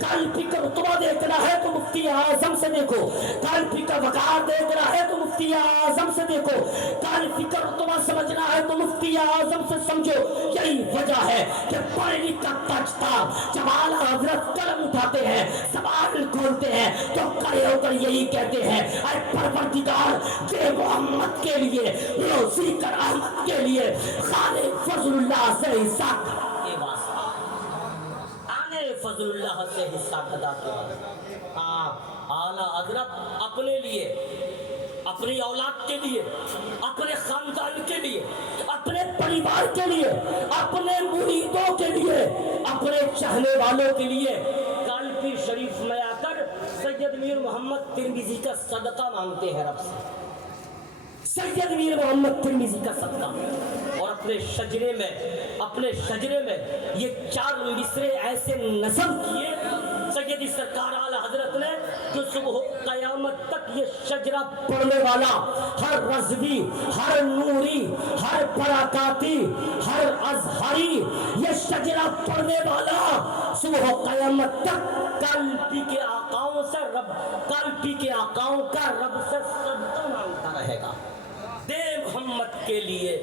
قلبی کا رتبہ دیکھنا ہے تو مفتی اعظم سے دیکھو، قلبی کا وقار دیکھنا ہے تو مفتی اعظم سے دیکھو، قلبی کا رتبہ سمجھنا ہے تو مفتی اعظم سے سمجھو۔ یہی وجہ ہے کہ پڑھنے کا تاجدار جب اعلیٰ حضرت قلم اٹھاتے ہیں، سوال کھولتے ہیں تو کھڑے ہو کر یہی کہتے ہیں، اے پروردگار جے محمد کے لیے، روزی کر احمد کے لیے، خالق فضل اللہ سے حساب کے واسطہ، آنے فضل اللہ سے حساب ادا کے واسطہ۔ اعلیٰ حضرت اپنے لیے، اپنی اولاد کے لیے، اپنے خاندان کے لیے، اپنے پریوار کے لیے، اپنے مریدوں کے لیے، اپنے چاہنے والوں کے لیے قلبی شریف میں سید میر محمد ترمذی کا صدقہ مانگتے ہیں رب سے، سید میر محمد ترمذی کا صدقہ، اور اپنے شجرے میں یہ 4 مصرے ایسے نظم کیے سیدی سرکار اعلی حضرت نے کہ صبح قیامت تک یہ شجرہ پڑھنے والا ہر رضوی، ہر نوری، ہر برکاتی، ہر ازہری، یہ شجرہ پڑھنے والا صبح قیامت تک قلبی کے آقاؤں کا رب سے صدقہ مانگتا رہے گا، دے محمد کے لیے،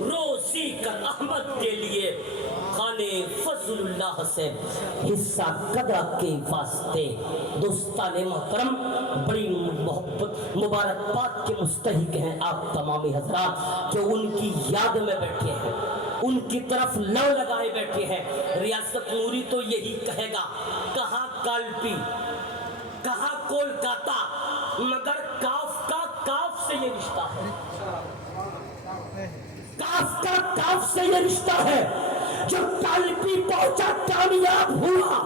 روزی کر احمد کے لیے، خانے فضل اللہ سے حصہ قدرہ کے واسطے۔ دوستان محترم، بڑی محبت مبارکباد کے مستحق ہیں آپ تمامی حضرات جو ان کی یاد میں بیٹھے ہیں، ان کی طرف لو لگائے بیٹھے ہیں۔ ریاست نوری تو یہی کہے گا، کہاں کالپی، کہاں کولکاتہ، مگر کاف سے یہ رشتہ ہے، کاف سے یہ رشتہ ہے۔ جو کالپی پہنچا کامیاب ہوا،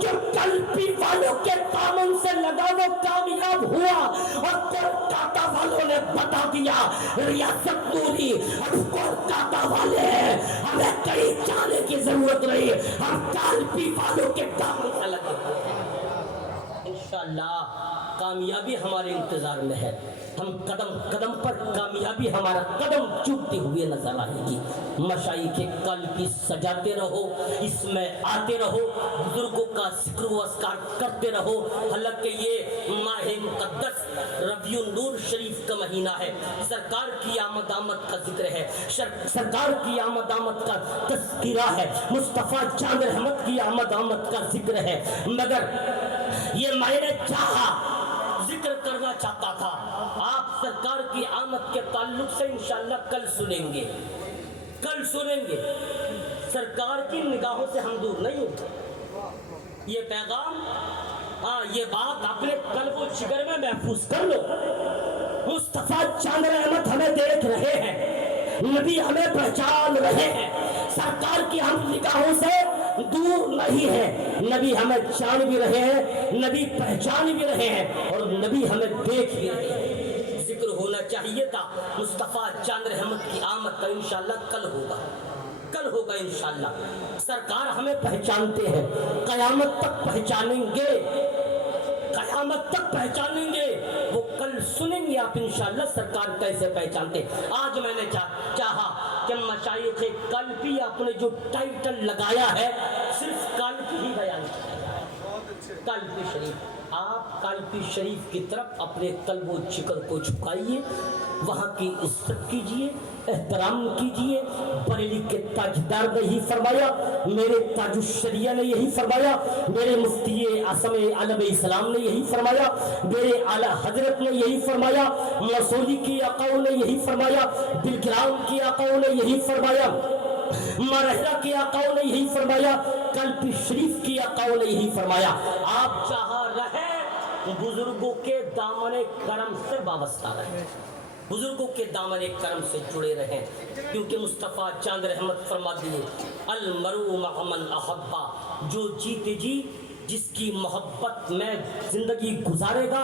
جو کالپی والوں کے دامن سے لگا وہ کامیاب ہوا، اور کولکاتہ والوں نے بتا دیا ریاست نوری ہم کولکاتہ والے ہیں، ہمیں کہیں جانے کی ضرورت نہیں، ہم کالپی والوں کے دامن سے لگے ہوئے ہیں۔ انشاءاللہ کامیابی ہمارے انتظار میں ہے، ہم قدم قدم پر کامیابی ہمارا قدم چومتے ہوئے نظر آئے گی۔ مشائخ قلبی سجاتے رہو، اس میں آتے رہو، بزرگوں کا ذکر و اذکار کرتے رہو۔ حالانکہ یہ ماہ مقدس ربیع النور شریف کا مہینہ ہے، سرکار کی آمد کا ذکر ہے، سرکار کی آمد کا تذکرہ ہے، مصطفیٰ چاند رحمت کی آمد کا ذکر ہے، مگر یہ میں نے چاہا ذکر کرنا چاہتا تھا۔ آپ سرکار کی آمد کے تعلق سے انشاءاللہ کل سنیں گے، سرکار کی نگاہوں سے ہم دور نہیں ہیں۔ یہ پیغام، یہ بات اپنے قلب و جگر میں محفوظ کر لو۔ مصطفیٰ چاند رحمت ہمیں دیکھ رہے ہیں، نبی ہمیں پہچان رہے ہیں، سرکار کی ہم نگاہوں سے دور نہیں ہے، نبی ہمیں جان بھی رہے ہیں، نبی پہچان بھی رہے ہیں، اور نبی ہمیں دیکھ بھی رہے ہیں۔ ذکر ہونا چاہیے تھا مصطفیٰ چاند رحمت کی آمد کا، انشاءاللہ کل ہوگا انشاءاللہ۔ سرکار ہمیں پہچانتے ہیں، قیامت تک پہچانیں گے، وہ کل سنیں گے آپ انشاءاللہ سرکار کیسے پہچانتے۔ آج میں نے چاہا کہ مشائخ قلبی اپنے جو ٹائٹل لگایا ہے صرف قلبی ہی بیان کیا، قلبی شریف۔ آپ قلبی شریف کی طرف اپنے قلب و جگر کو جھکائیے، وہاں کی عزت کیجیے، احترام کیجیے۔ بریلی کے تاجدار نے یہی فرمایا، میرے تاج الشریعہ نے یہی فرمایا، میرے مفتی اعظم علیہ السلام نے یہی فرمایا، میرے اعلیٰ حضرت نے یہی فرمایا، موصولی کی آقاؤں نے یہی فرمایا، دلگرام کی آقاؤں نے یہی فرمایا، مرحلہ کی آقاؤں نے یہی فرمایا، قلبی شریف کی آقاؤں نے یہی فرمایا۔ آپ چاہا رہے بزرگوں کے دامن کرم سے وابستہ رہیں، بزرگوں کے دامن کرم سے جڑے رہیں، کیونکہ مصطفیٰ چاند رحمت فرما دیے، المرء مع من احبا، جو جیتے جی جس کی محبت میں زندگی گزارے گا،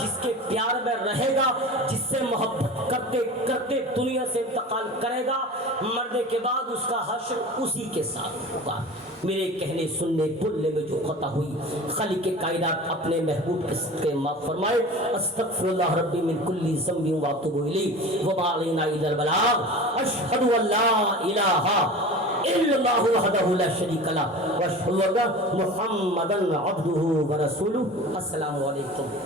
جس کے پیار میں رہے گا، جس سے محبت کرتے کرتے دنیا سے انتقال کرے گا، مرنے کے بعد اس کا حشر اسی کے ساتھ ہوگا۔ میرے کہنے سننے بولنے میں جو خطا ہوئی، خالق کائنات اپنے محبوب کے صدقے معاف فرمائے۔ استغفر اللہ ربی من کل ذنب واتوب الیہ وما علینا الا البلاغ۔ اشہد ان لا الہ الا اللہ وحدہ لا شریک لہ واشہد ان محمدا عبدہ ورسولہ۔ السلام علیکم۔